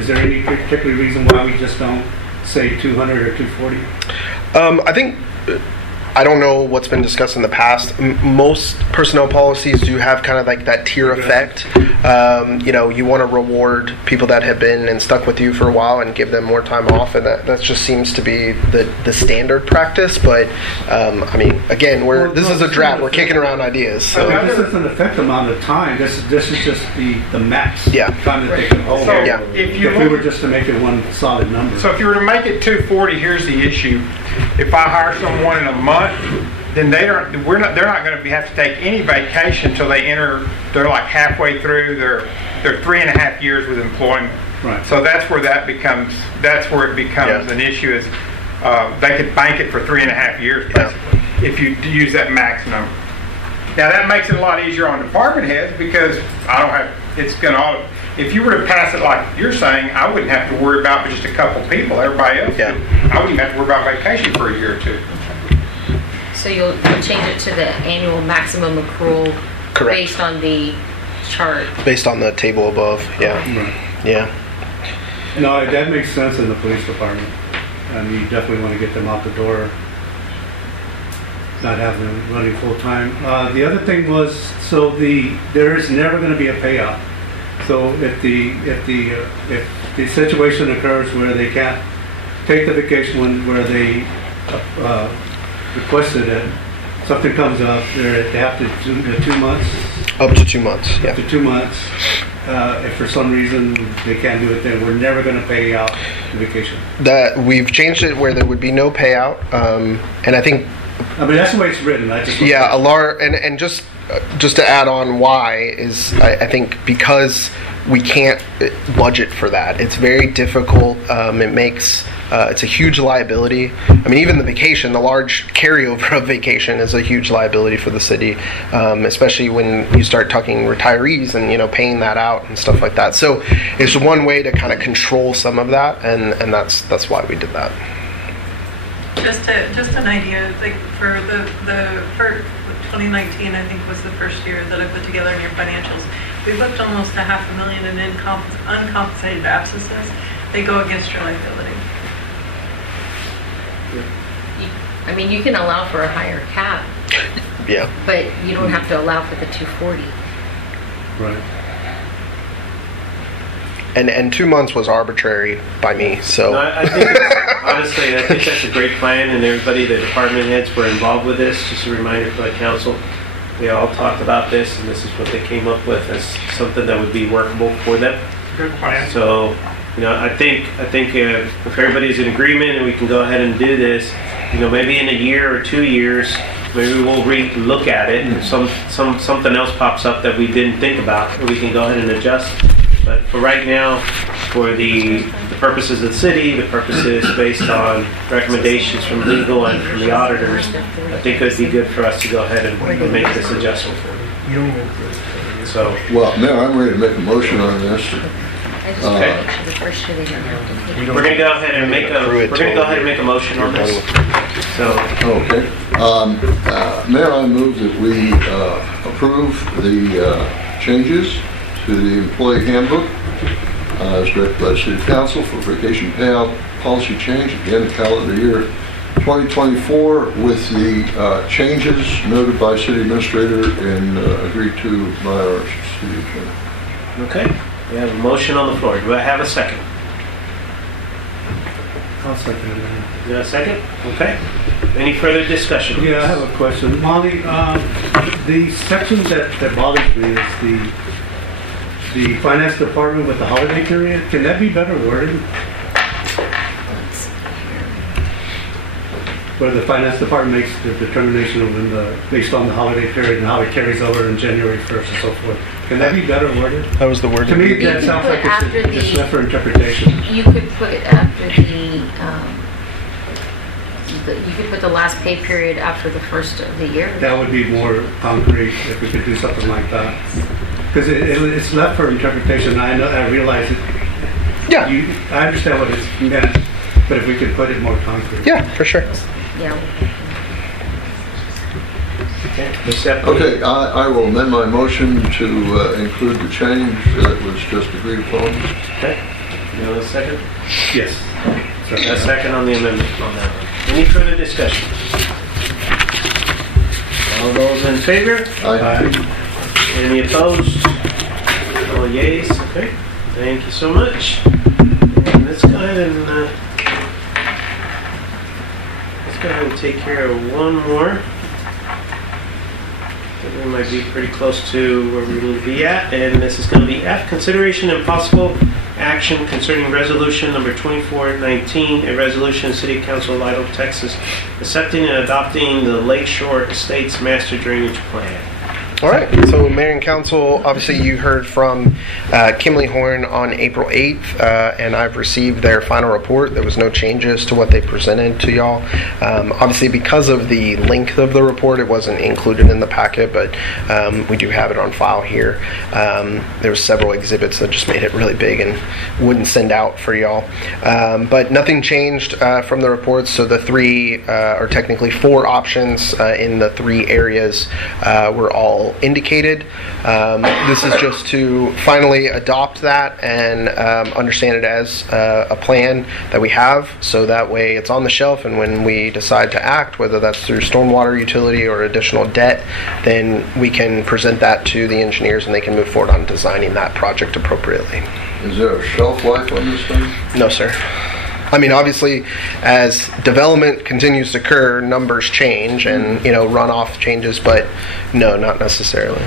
there any particular reason why we just don't say 200 or 240? I think. I don't know what's been discussed in the past. Most personnel policies do have kind of like that tier effect. You want to reward people that have been and stuck with you for a while and give them more time off, and that just seems to be the standard practice. But again, this is a draft. We're kicking around ideas. So this doesn't affect the amount of time. This is just the max time that they can hold. So if we were just to make it one solid number. So if you were to make it 240, here's the issue. If I hire someone in a month, then they're not going to have to take any vacation until they're like halfway through their 3.5 years with employment. Right. So that's where it becomes an issue. Is they could bank it for 3.5 years basically if you use that max number. Now that makes it a lot easier on department heads because if you were to pass it like you're saying, I wouldn't have to worry about just a couple people. Everybody else, I wouldn't have to worry about vacation for a year or two. So you'll change it to the annual maximum accrual. Correct. Based on the chart. Based on the table above, Right. Yeah. No, that makes sense in the police department. And you definitely want to get them out the door, not have them running full time. The other thing was, there is never going to be a payout. So if the situation occurs where they can't take the vacation where they requested it, something comes up, they have to do 2 months. Up to 2 months. Up to 2 months. If for some reason they can't do it, then we're never going to pay out the vacation. That we've changed it where there would be no payout, and I think. That's the way it's written. And just to add on why is I think because we can't budget for that. It's very difficult. It makes it's a huge liability. Even the vacation, the large carryover of vacation is a huge liability for the city, especially when you start talking retirees and paying that out and stuff like that. So it's one way to kind of control some of that, and that's why we did that. Just an idea, like for for 2019, I think was the first year that I put together in your financials. We booked almost $500,000 in uncompensated absences. They go against your liability. You can allow for a higher cap. Yeah. But you don't have to allow for the 240. Right. And 2 months was arbitrary by me, so. No, I think honestly, I think that's a great plan, and everybody, the department heads were involved with this. Just a reminder for the council, we all talked about this, and this is what they came up with as something that would be workable for them. Good plan. So, I think if everybody's in agreement and we can go ahead and do this, maybe in a year or 2 years, maybe we'll look at it, and if something else pops up that we didn't think about, we can go ahead and adjust. But for right now, for the purposes of the city, the purposes based on recommendations from legal and from the auditors, I think it would be good for us to go ahead and make this adjustment. So, well, Mayor, I'm ready to make a motion on this. Okay. We're going to go ahead and make a motion on this. So, okay. Mayor, I move that we approve the changes to the employee handbook as directed by the City Council for vacation payout policy change at the end of calendar year 2024 with the changes noted by City Administrator and agreed to by our City Attorney. Okay. We have a motion on the floor. Do I have a second? I'll second it. Is there a second? Okay. Any further discussion? Yeah, I have a question. Molly, the section that bothers me is the finance department with the holiday period. Can that be better worded? Where the finance department makes the determination of based on the holiday period and how it carries over in January 1st and so forth. Can that be better worded? That was the word. To me, that sounds like it's left for interpretation. You could put it after you could put the last pay period after the first of the year. That would be more concrete if we could do something like that. Because it's left for interpretation. I realize it. Yeah. I understand what it's meant, but if we could put it more concrete. Yeah, for sure. Yeah. Okay, I will amend my motion to include the change that was just agreed upon. Okay. You have a second? Yes. A second on the amendment on that one. Any further discussion? All those in favor? Aye. Any opposed? All yeas? Okay. Thank you so much. And let's go ahead and take care of one more. I think we might be pretty close to where we need to be at, and this is going to be F, consideration and possible action concerning resolution number 2419, a resolution of City Council of Lytle, Texas, accepting and adopting the Lakeshore Estates Master Drainage Plan. All right, so Mayor and Council, obviously you heard from Kimley Horn on April 8th, and I've received their final report. There was no changes to what they presented to y'all. Obviously, because of the length of the report, it wasn't included in the packet, but we do have it on file here. There were several exhibits that just made it really big and wouldn't send out for y'all. But nothing changed from the reports, so the three, or technically four options in the three areas were all indicated. This is just to finally adopt that and understand it as a plan that we have, so that way it's on the shelf, and when we decide to act, whether that's through stormwater utility or additional debt, then we can present that to the engineers and they can move forward on designing that project appropriately. Is there a shelf life on this thing? No, sir. I mean, obviously, as development continues to occur, numbers change and, runoff changes, but no, not necessarily.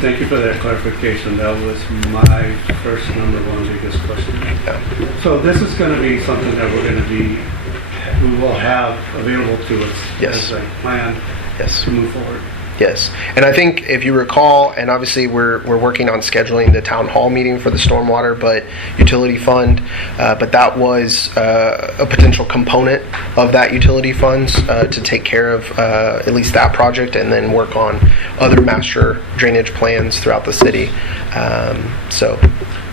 Thank you for that clarification. That was my first number one biggest question. Yeah. So this is going to be something that we will have available to us Yes. as a plan Yes. to move forward. Yes, and I think if you recall, and obviously we're working on scheduling the town hall meeting for the stormwater utility fund, but that was a potential component of that utility funds to take care of at least that project, and then work on other master drainage plans throughout the city. So,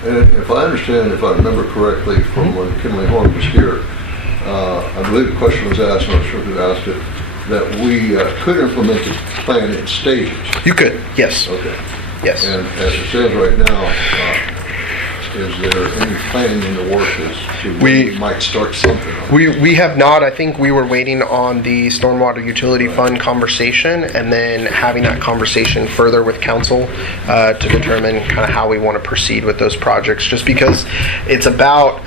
And if I understand, if I remember correctly from when Kimley Horn was here, I believe the question was asked, and I'm sure who asked it, that we could implement the plan in stages. you could, yes. Okay. Yes. And as it stands right now, is there any planning in the works as to when we might start something? We have not. I think we were waiting on the stormwater utility fund conversation, and then having that conversation further with council to determine kind of how we want to proceed with those projects. Just because it's about,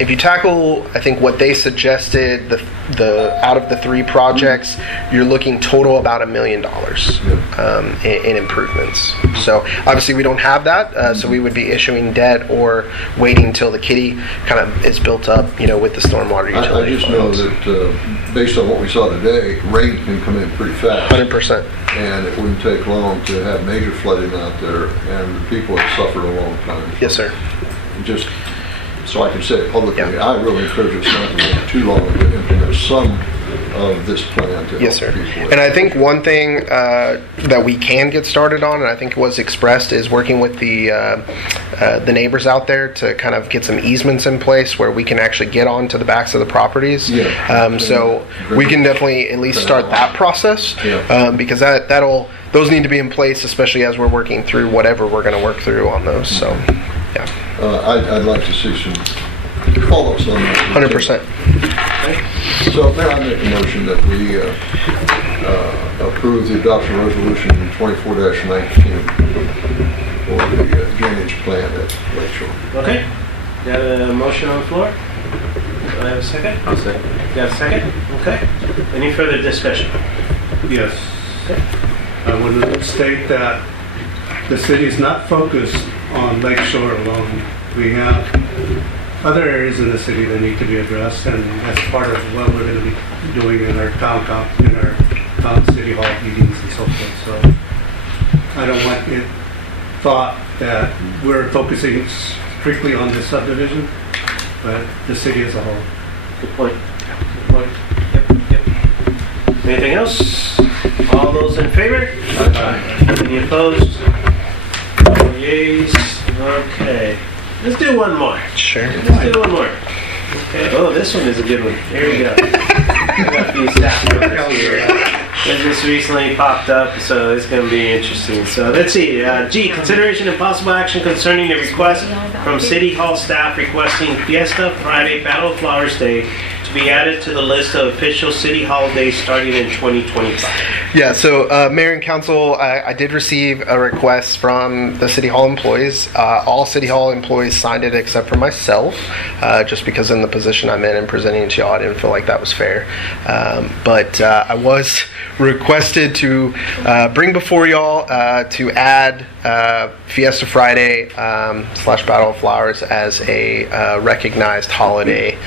if you tackle, I think what they suggested, the out of the three projects, you're looking total about $1 million in improvements. So obviously we don't have that, so we would be issuing debt or waiting until the kitty kind of is built up, with the stormwater utility. I just know that based on what we saw today, rain can come in pretty fast. 100%. And it wouldn't take long to have major flooding out there, and the people have suffered a long time. Yes, sir. Just so I can say it publicly, Yeah. I really encourage us not to wait too long to implement some of this plan to Yes, help sir. people. And I think one thing that we can get started on, and I think was expressed, is working with the neighbors out there to kind of get some easements in place where we can actually get onto the backs of the properties. Yeah. So we can definitely at least start that process, because those need to be in place, especially as we're working through whatever we're going to work through on those. So, yeah. I'd like to see some follow-ups on that. 100%. So now I make a motion that we approve the adoption resolution 24-19 for the drainage plan at Lakeshore. Okay. Got a motion on the floor? Do I have a second? I'll say. Got a second? Okay. Any further discussion? Yes. I would state that the city is not focused on Lake Shore alone. We have other areas in the city that need to be addressed, and that's part of what we're going to be doing in our town city hall meetings and so forth. So I don't want it thought that we're focusing strictly on this subdivision, but the city as a whole. Good point. Good point. Yep. Anything else? All those in favor? Aye. Any opposed? No yeas. Okay. Let's do one more. Sure. Let's do one more. Okay. Oh, this one is a good one. Here we go. I got these staff members here. That just recently popped up, so it's going to be interesting. So let's see. G, consideration and possible action concerning the request from City Hall staff requesting Fiesta Friday Battle of Flowers Day to be added to the list of official City Hall days starting in 2025. Yeah, so Mayor and Council, I did receive a request from the City Hall employees. All City Hall employees signed it except for myself, just because in the position I'm in and presenting it to y'all, I didn't feel like that was fair. But I was requested to bring before y'all to add Fiesta Friday / Battle of Flowers as a recognized holiday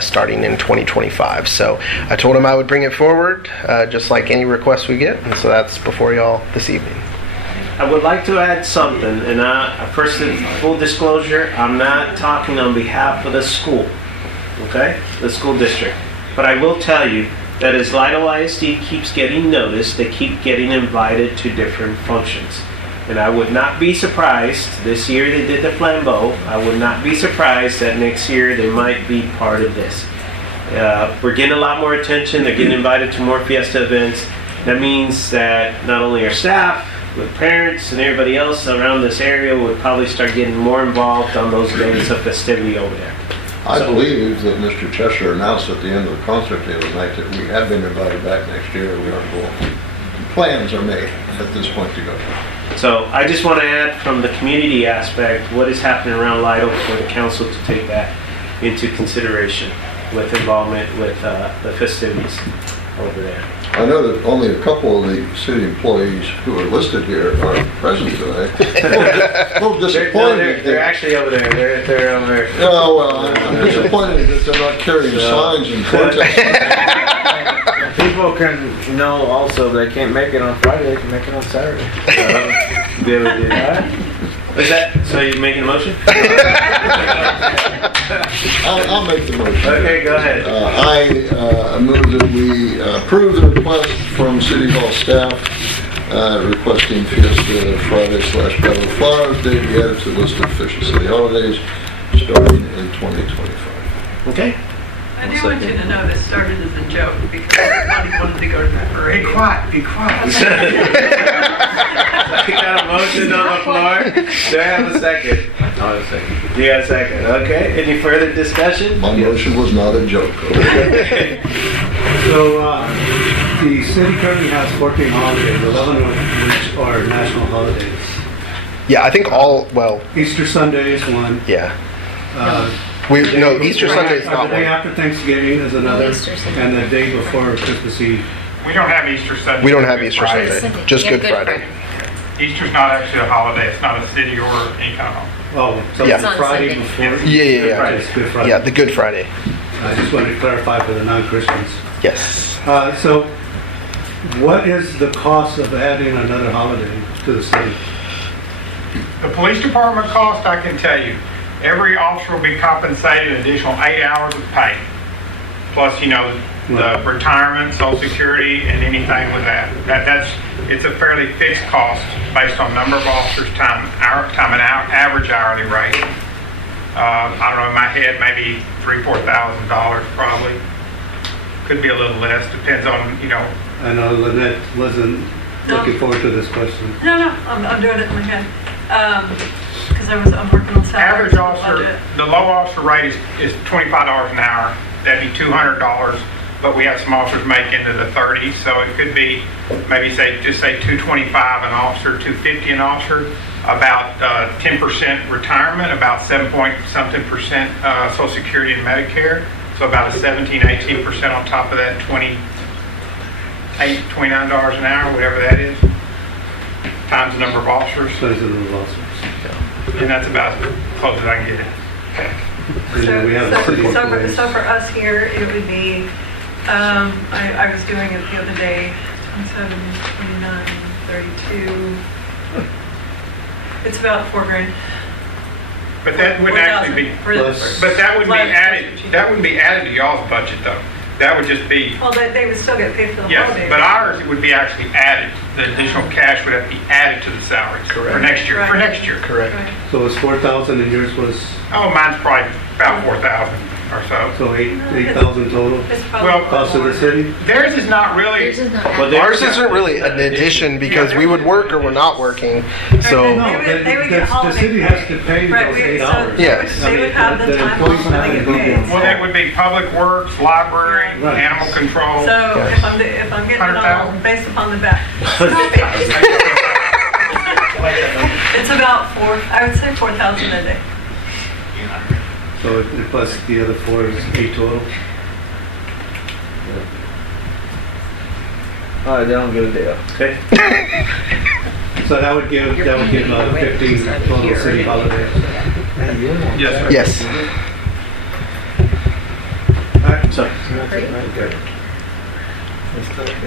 starting in 2025. So I told him I would bring it forward, just like any request we get, and so that's before y'all this evening. I would like to add something, and first, full disclosure, I'm not talking on behalf of the school, okay? The school district. But I will tell you that as Lytle ISD keeps getting noticed, they keep getting invited to different functions. And I would not be surprised, this year they did the flambeau, I would not be surprised that next year they might be part of this. We're getting a lot more attention, they're getting invited to more Fiesta events. That means that not only our staff, but parents and everybody else around this area would probably start getting more involved on those days of festivity over there. I believe that Mr. Cheshire announced at the end of the concert the other night that we have been invited back next year. We are going. Plans are made at this point to go. So I just want to add from the community aspect what is happening around Lytle for the council to take that into consideration with involvement with the festivities over there. I know that only a couple of the city employees who are listed here are present today. A little disappointed. They're actually over there. They're over there. Oh, well, I'm disappointed that they're not carrying signs and protest. People can know also they can't make it on Friday, they can make it on Saturday. Be able to do that. Is that, so you're making a motion? I'll make the motion. Okay, go ahead. I move that we approve the request from City Hall staff requesting Fiesta Friday / Battle of Flowers Day be added to the list of official city holidays starting in 2025. Okay. I do want you to know this started as a joke because everybody wanted to go to that parade. Be quiet, be quiet. I got a motion on the floor. Do I have a second? I'll have a second. You got a second. Okay. Any further discussion? My motion was not a joke. So the city currently has 14 holidays, 11 of which are national holidays. Yeah, I think Easter Sunday is one. Yeah. Easter Sunday is not The day one. after Thanksgiving is another, and the day before Christmas Eve. We don't have Easter Sunday. We don't have Easter Sunday, just Good Friday. Easter's not actually a holiday. It's not a city or any kind of. Oh, so Yeah. it's Friday before? Yeah. It's Good Friday. Yeah, the Good Friday. I just wanted to clarify for the non-Christians. Yes. So what is the cost of adding another holiday to the city? The police department cost, I can tell you, every officer will be compensated an additional 8 hours of pay. Plus, the retirement, Social Security, and anything with that. It's a fairly fixed cost based on number of officers, time and average hourly rate. I don't know, in my head, maybe $3,000-4,000 probably. Could be a little less, depends on, I know Lynette wasn't looking forward to this question. No, I'm doing it in my head. Because I'm working on salaries. Average officer, the low officer rate is $25 an hour. That'd be $200, but we have some officers make into the 30s, so it could be maybe just say $225 an officer, $250 an officer, about 10% retirement, about 7 point something percent Social Security and Medicare. So So about a 17-18% on top of that $29 an hour, whatever that is, times the number of officers. And that's about as close as I can get it. So for us here, it would be, I was doing it the other day, 27, 29, 32. It's about $4,000. But that wouldn't actually be, but that would be added, that wouldn't be added to y'all's budget though. That would just be. Well, they would still get paid for the yes, holidays. but ours, it would be actually added. The additional cash would have to be added to the salaries for next year. Right. For next year. Correct. Right. So it was 4,000 and yours was? Oh, mine's probably about 4,000 or so. So 8,000 total? Well, cost of the city? Theirs is not really. Well, ours isn't really an addition because we would work or we're not working. So no, they would get holiday. The city has to pay those 8 hours. Yes. They would have the time off when they get paid. Well, that would be public works, library, animal control. So if I'm getting it all based upon the back. It's about I would say 4,000 a day. So plus the other 4 is 8 total? All right, they don't get a day off. Okay. So that would give 15 total city holidays. Yes, sir. yes. So,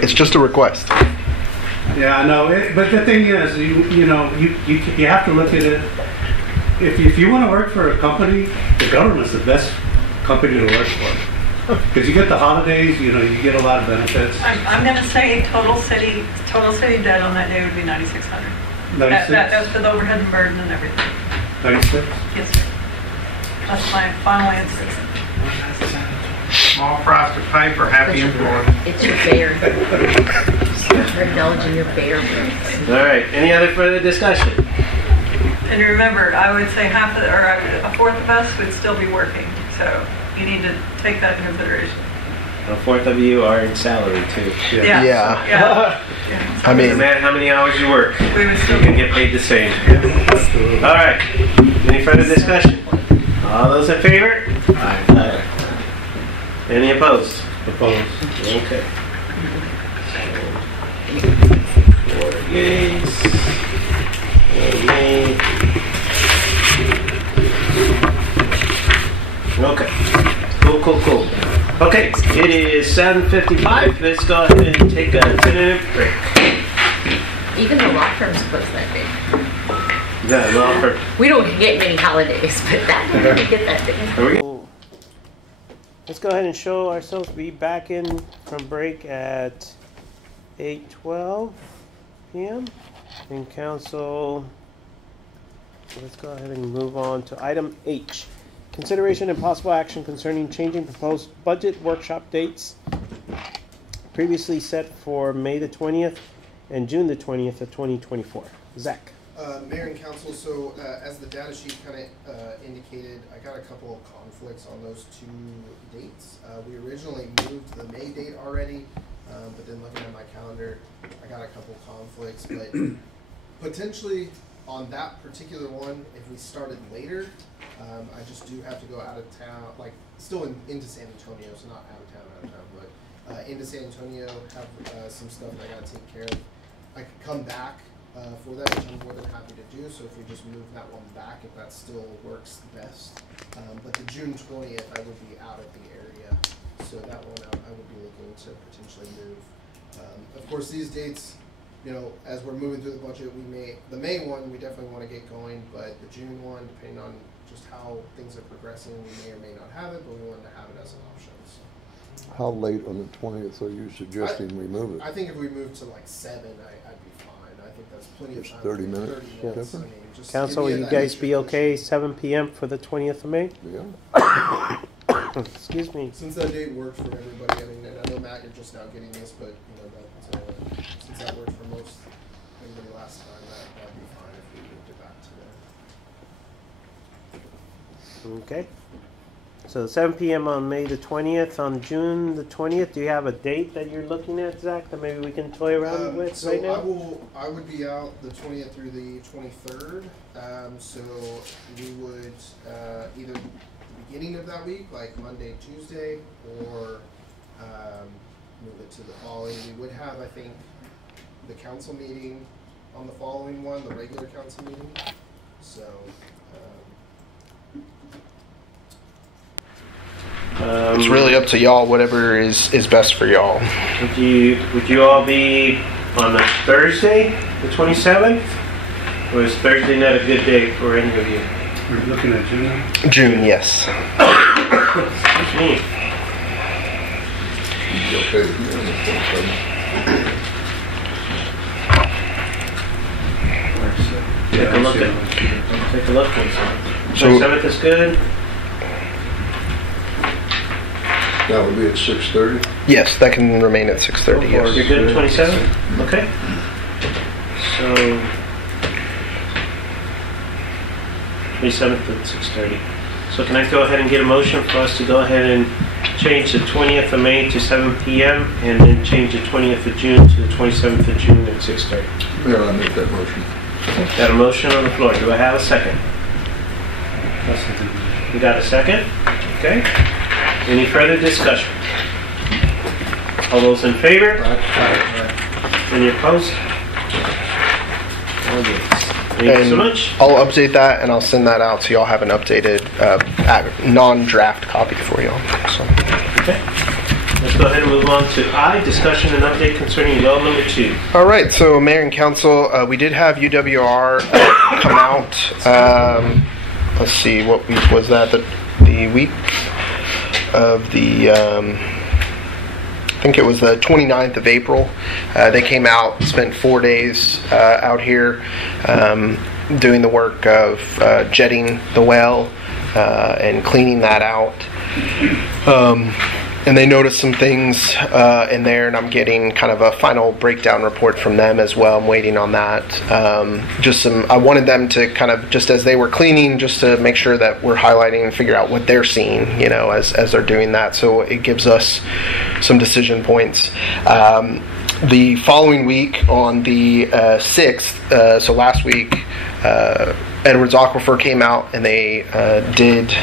It's just a request. Yeah, I know. But the thing is, you have to look at it. If you want to work for a company, the government's the best company to work for. Because you get the holidays, you get a lot of benefits. I'm going to say total city debt on that day would be 9,600. 96? That's with overhead and burden and everything. 96? Yes, sir. That's my final answer. Small price to pay for happy employees. It's your bear. You're indulging your bear. all right. Any other further discussion? And remember, I would say a fourth of us would still be working. So you need to take that into consideration. A fourth of you are in salary too. Yeah. I mean, no matter how many hours you work, We would still you can get paid the same. All right. Any further discussion? All those in favor? Aye. Any opposed? Opposed. Okay. 4 yeas. 1 nay. Okay. Cool. Okay, it is 7:55. Let's go ahead and take a 10-minute break. Even the law firm's closed that day. Yeah, law firm. We don't get many holidays, but that day we get that day. Let's go ahead and show ourselves to be back in from break at 8:12 p.m. in council. Let's go ahead and move on to item H. Consideration and possible action concerning changing proposed budget workshop dates previously set for May the 20th and June the 20th of 2024. Zach. Mayor and Council, so as the data sheet kind of indicated, I got a couple of conflicts on those 2 dates. We originally moved the May date already, but then looking at my calendar, I got a couple conflicts. But potentially on that particular one, if we started later, I just do have to go out of town, like still into San Antonio, so not out of town, but into San Antonio, have some stuff that I got to take care of. I could come back for that, which I'm more than happy to do. So if we just move that one back, if that still works best. But the June 20th, I would be out of the area, so that one I would be looking to potentially move. Of course, these dates, as we're moving through the budget, the May one we definitely want to get going, but the June one, depending on just how things are progressing, we may or may not have it, but we wanted to have it as an option. So. How late on the 20th are you suggesting we move it? I think if we move to like 7, I'd be fine. I think that's plenty of time. 30 minutes. 30 minutes. Yeah. I mean, just Council, will you guys be okay 7 p.m. for the 20th of May? Yeah. Excuse me. Since that date worked for everybody, I mean, and I know Matt, you're just now getting this, but since that worked for most everybody last time, that'd be fine if we moved it back to there. Okay. So 7 p.m. on May the 20th. On June the 20th, do you have a date that you're looking at, Zach, that maybe we can toy around with right now? I would be out the 20th through the 23rd. So we would either the beginning of that week, like Monday, Tuesday, or move it to the following. We would have, I think, the council meeting on the following one, the regular council meeting. So it's really up to y'all, whatever is best for y'all. Would you all be on the Thursday, the 27th? Or is Thursday not a good day for any of you? We're looking at June now? June, yes. Excuse me. Okay. Take a look. 27th is good. That would be at 6:30? Yes, that can remain at 6:30, yes. You're good at 27th? Okay. So 27th at 6:30. So can I go ahead and get a motion for us to go ahead and change the 20th of May to 7 p.m. and then change the 20th of June to the 27th of June at 6:30? Mayor, I make that motion. Got a motion on the floor. Do I have a second? You got a second? Okay. Any further discussion? All those in favor? Any opposed? All yes. Thank you so much. I'll update that and I'll send that out so y'all have an updated non-draft copy for y'all. So. Okay. Let's go ahead and move on to I, discussion and update concerning well number 2. All right, so Mayor and Council, we did have UWR come out. Let's see, what week was that? The week of the, I think it was the 29th of April. They came out, spent 4 days out here doing the work of jetting the well and cleaning that out. And they noticed some things in there, and I'm getting kind of a final breakdown report from them as well. I'm waiting on that. I wanted them to kind of, just as they were cleaning, just to make sure that we're highlighting and figure out what they're seeing, as they're doing that. So it gives us some decision points. The following week, on the 6th, so last week, Edwards Aquifer came out and they did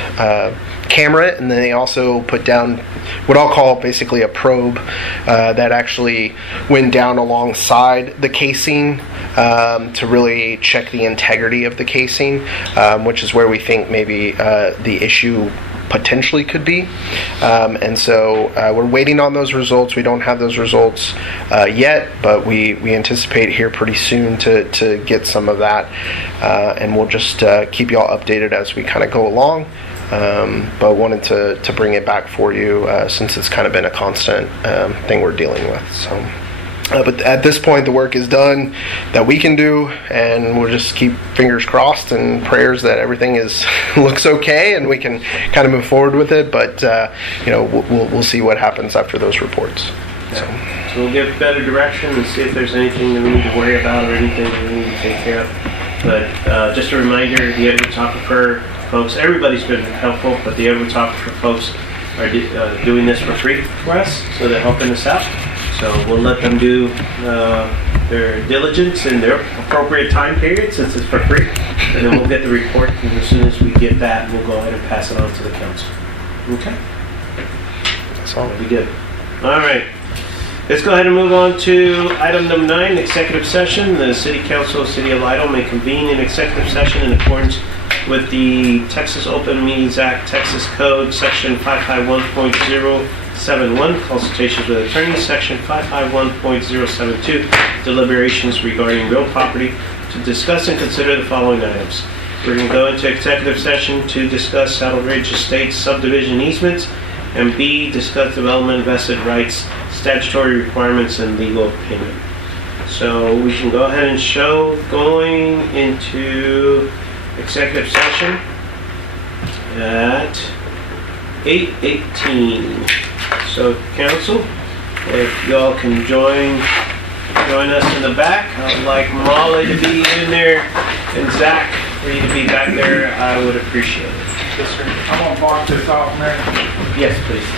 camera it, and then they also put down what I'll call basically a probe that actually went down alongside the casing to really check the integrity of the casing, which is where we think maybe the issue potentially could be. And so we're waiting on those results. We don't have those results yet, but we anticipate here pretty soon to get some of that. And we'll just keep y'all updated as we kind of go along. But wanted to bring it back for you since it's kind of been a constant thing we're dealing with. So. But at this point, the work is done that we can do, and we'll just keep fingers crossed and prayers that everything looks okay, and we can kind of move forward with it. But we'll see what happens after those reports. So we'll give better direction and see if there's anything that we need to worry about or anything that we need to take care of. But just a reminder, the Edwards Aquifer folks, everybody's been helpful, but the Edwards Aquifer folks are doing this for free for us, so they're helping us out. So we'll let them do their diligence in their appropriate time period, since it's for free. And then we'll get the report, and as soon as we get that, we'll go ahead and pass it on to the council. Okay? That's all. That'll be good. All right. Let's go ahead and move on to item number 9, executive session. The City Council of the City of Lytle may convene an executive session in accordance with the Texas Open Meetings Act, Texas Code, Section 551.071, consultations with attorneys, Section 551.072, deliberations regarding real property, to discuss and consider the following items. We're going to go into executive session to discuss Saddle Ridge Estates subdivision easements, and B, discuss development vested rights, statutory requirements, and legal opinion. So we can go ahead and show going into executive session at 8:18. So council, if y'all can join us in the back. I'd like Molly to be in there and Zach for you to be back there. I would appreciate it. Yes, sir. I'm gonna block this off, Mayor. Yes, please.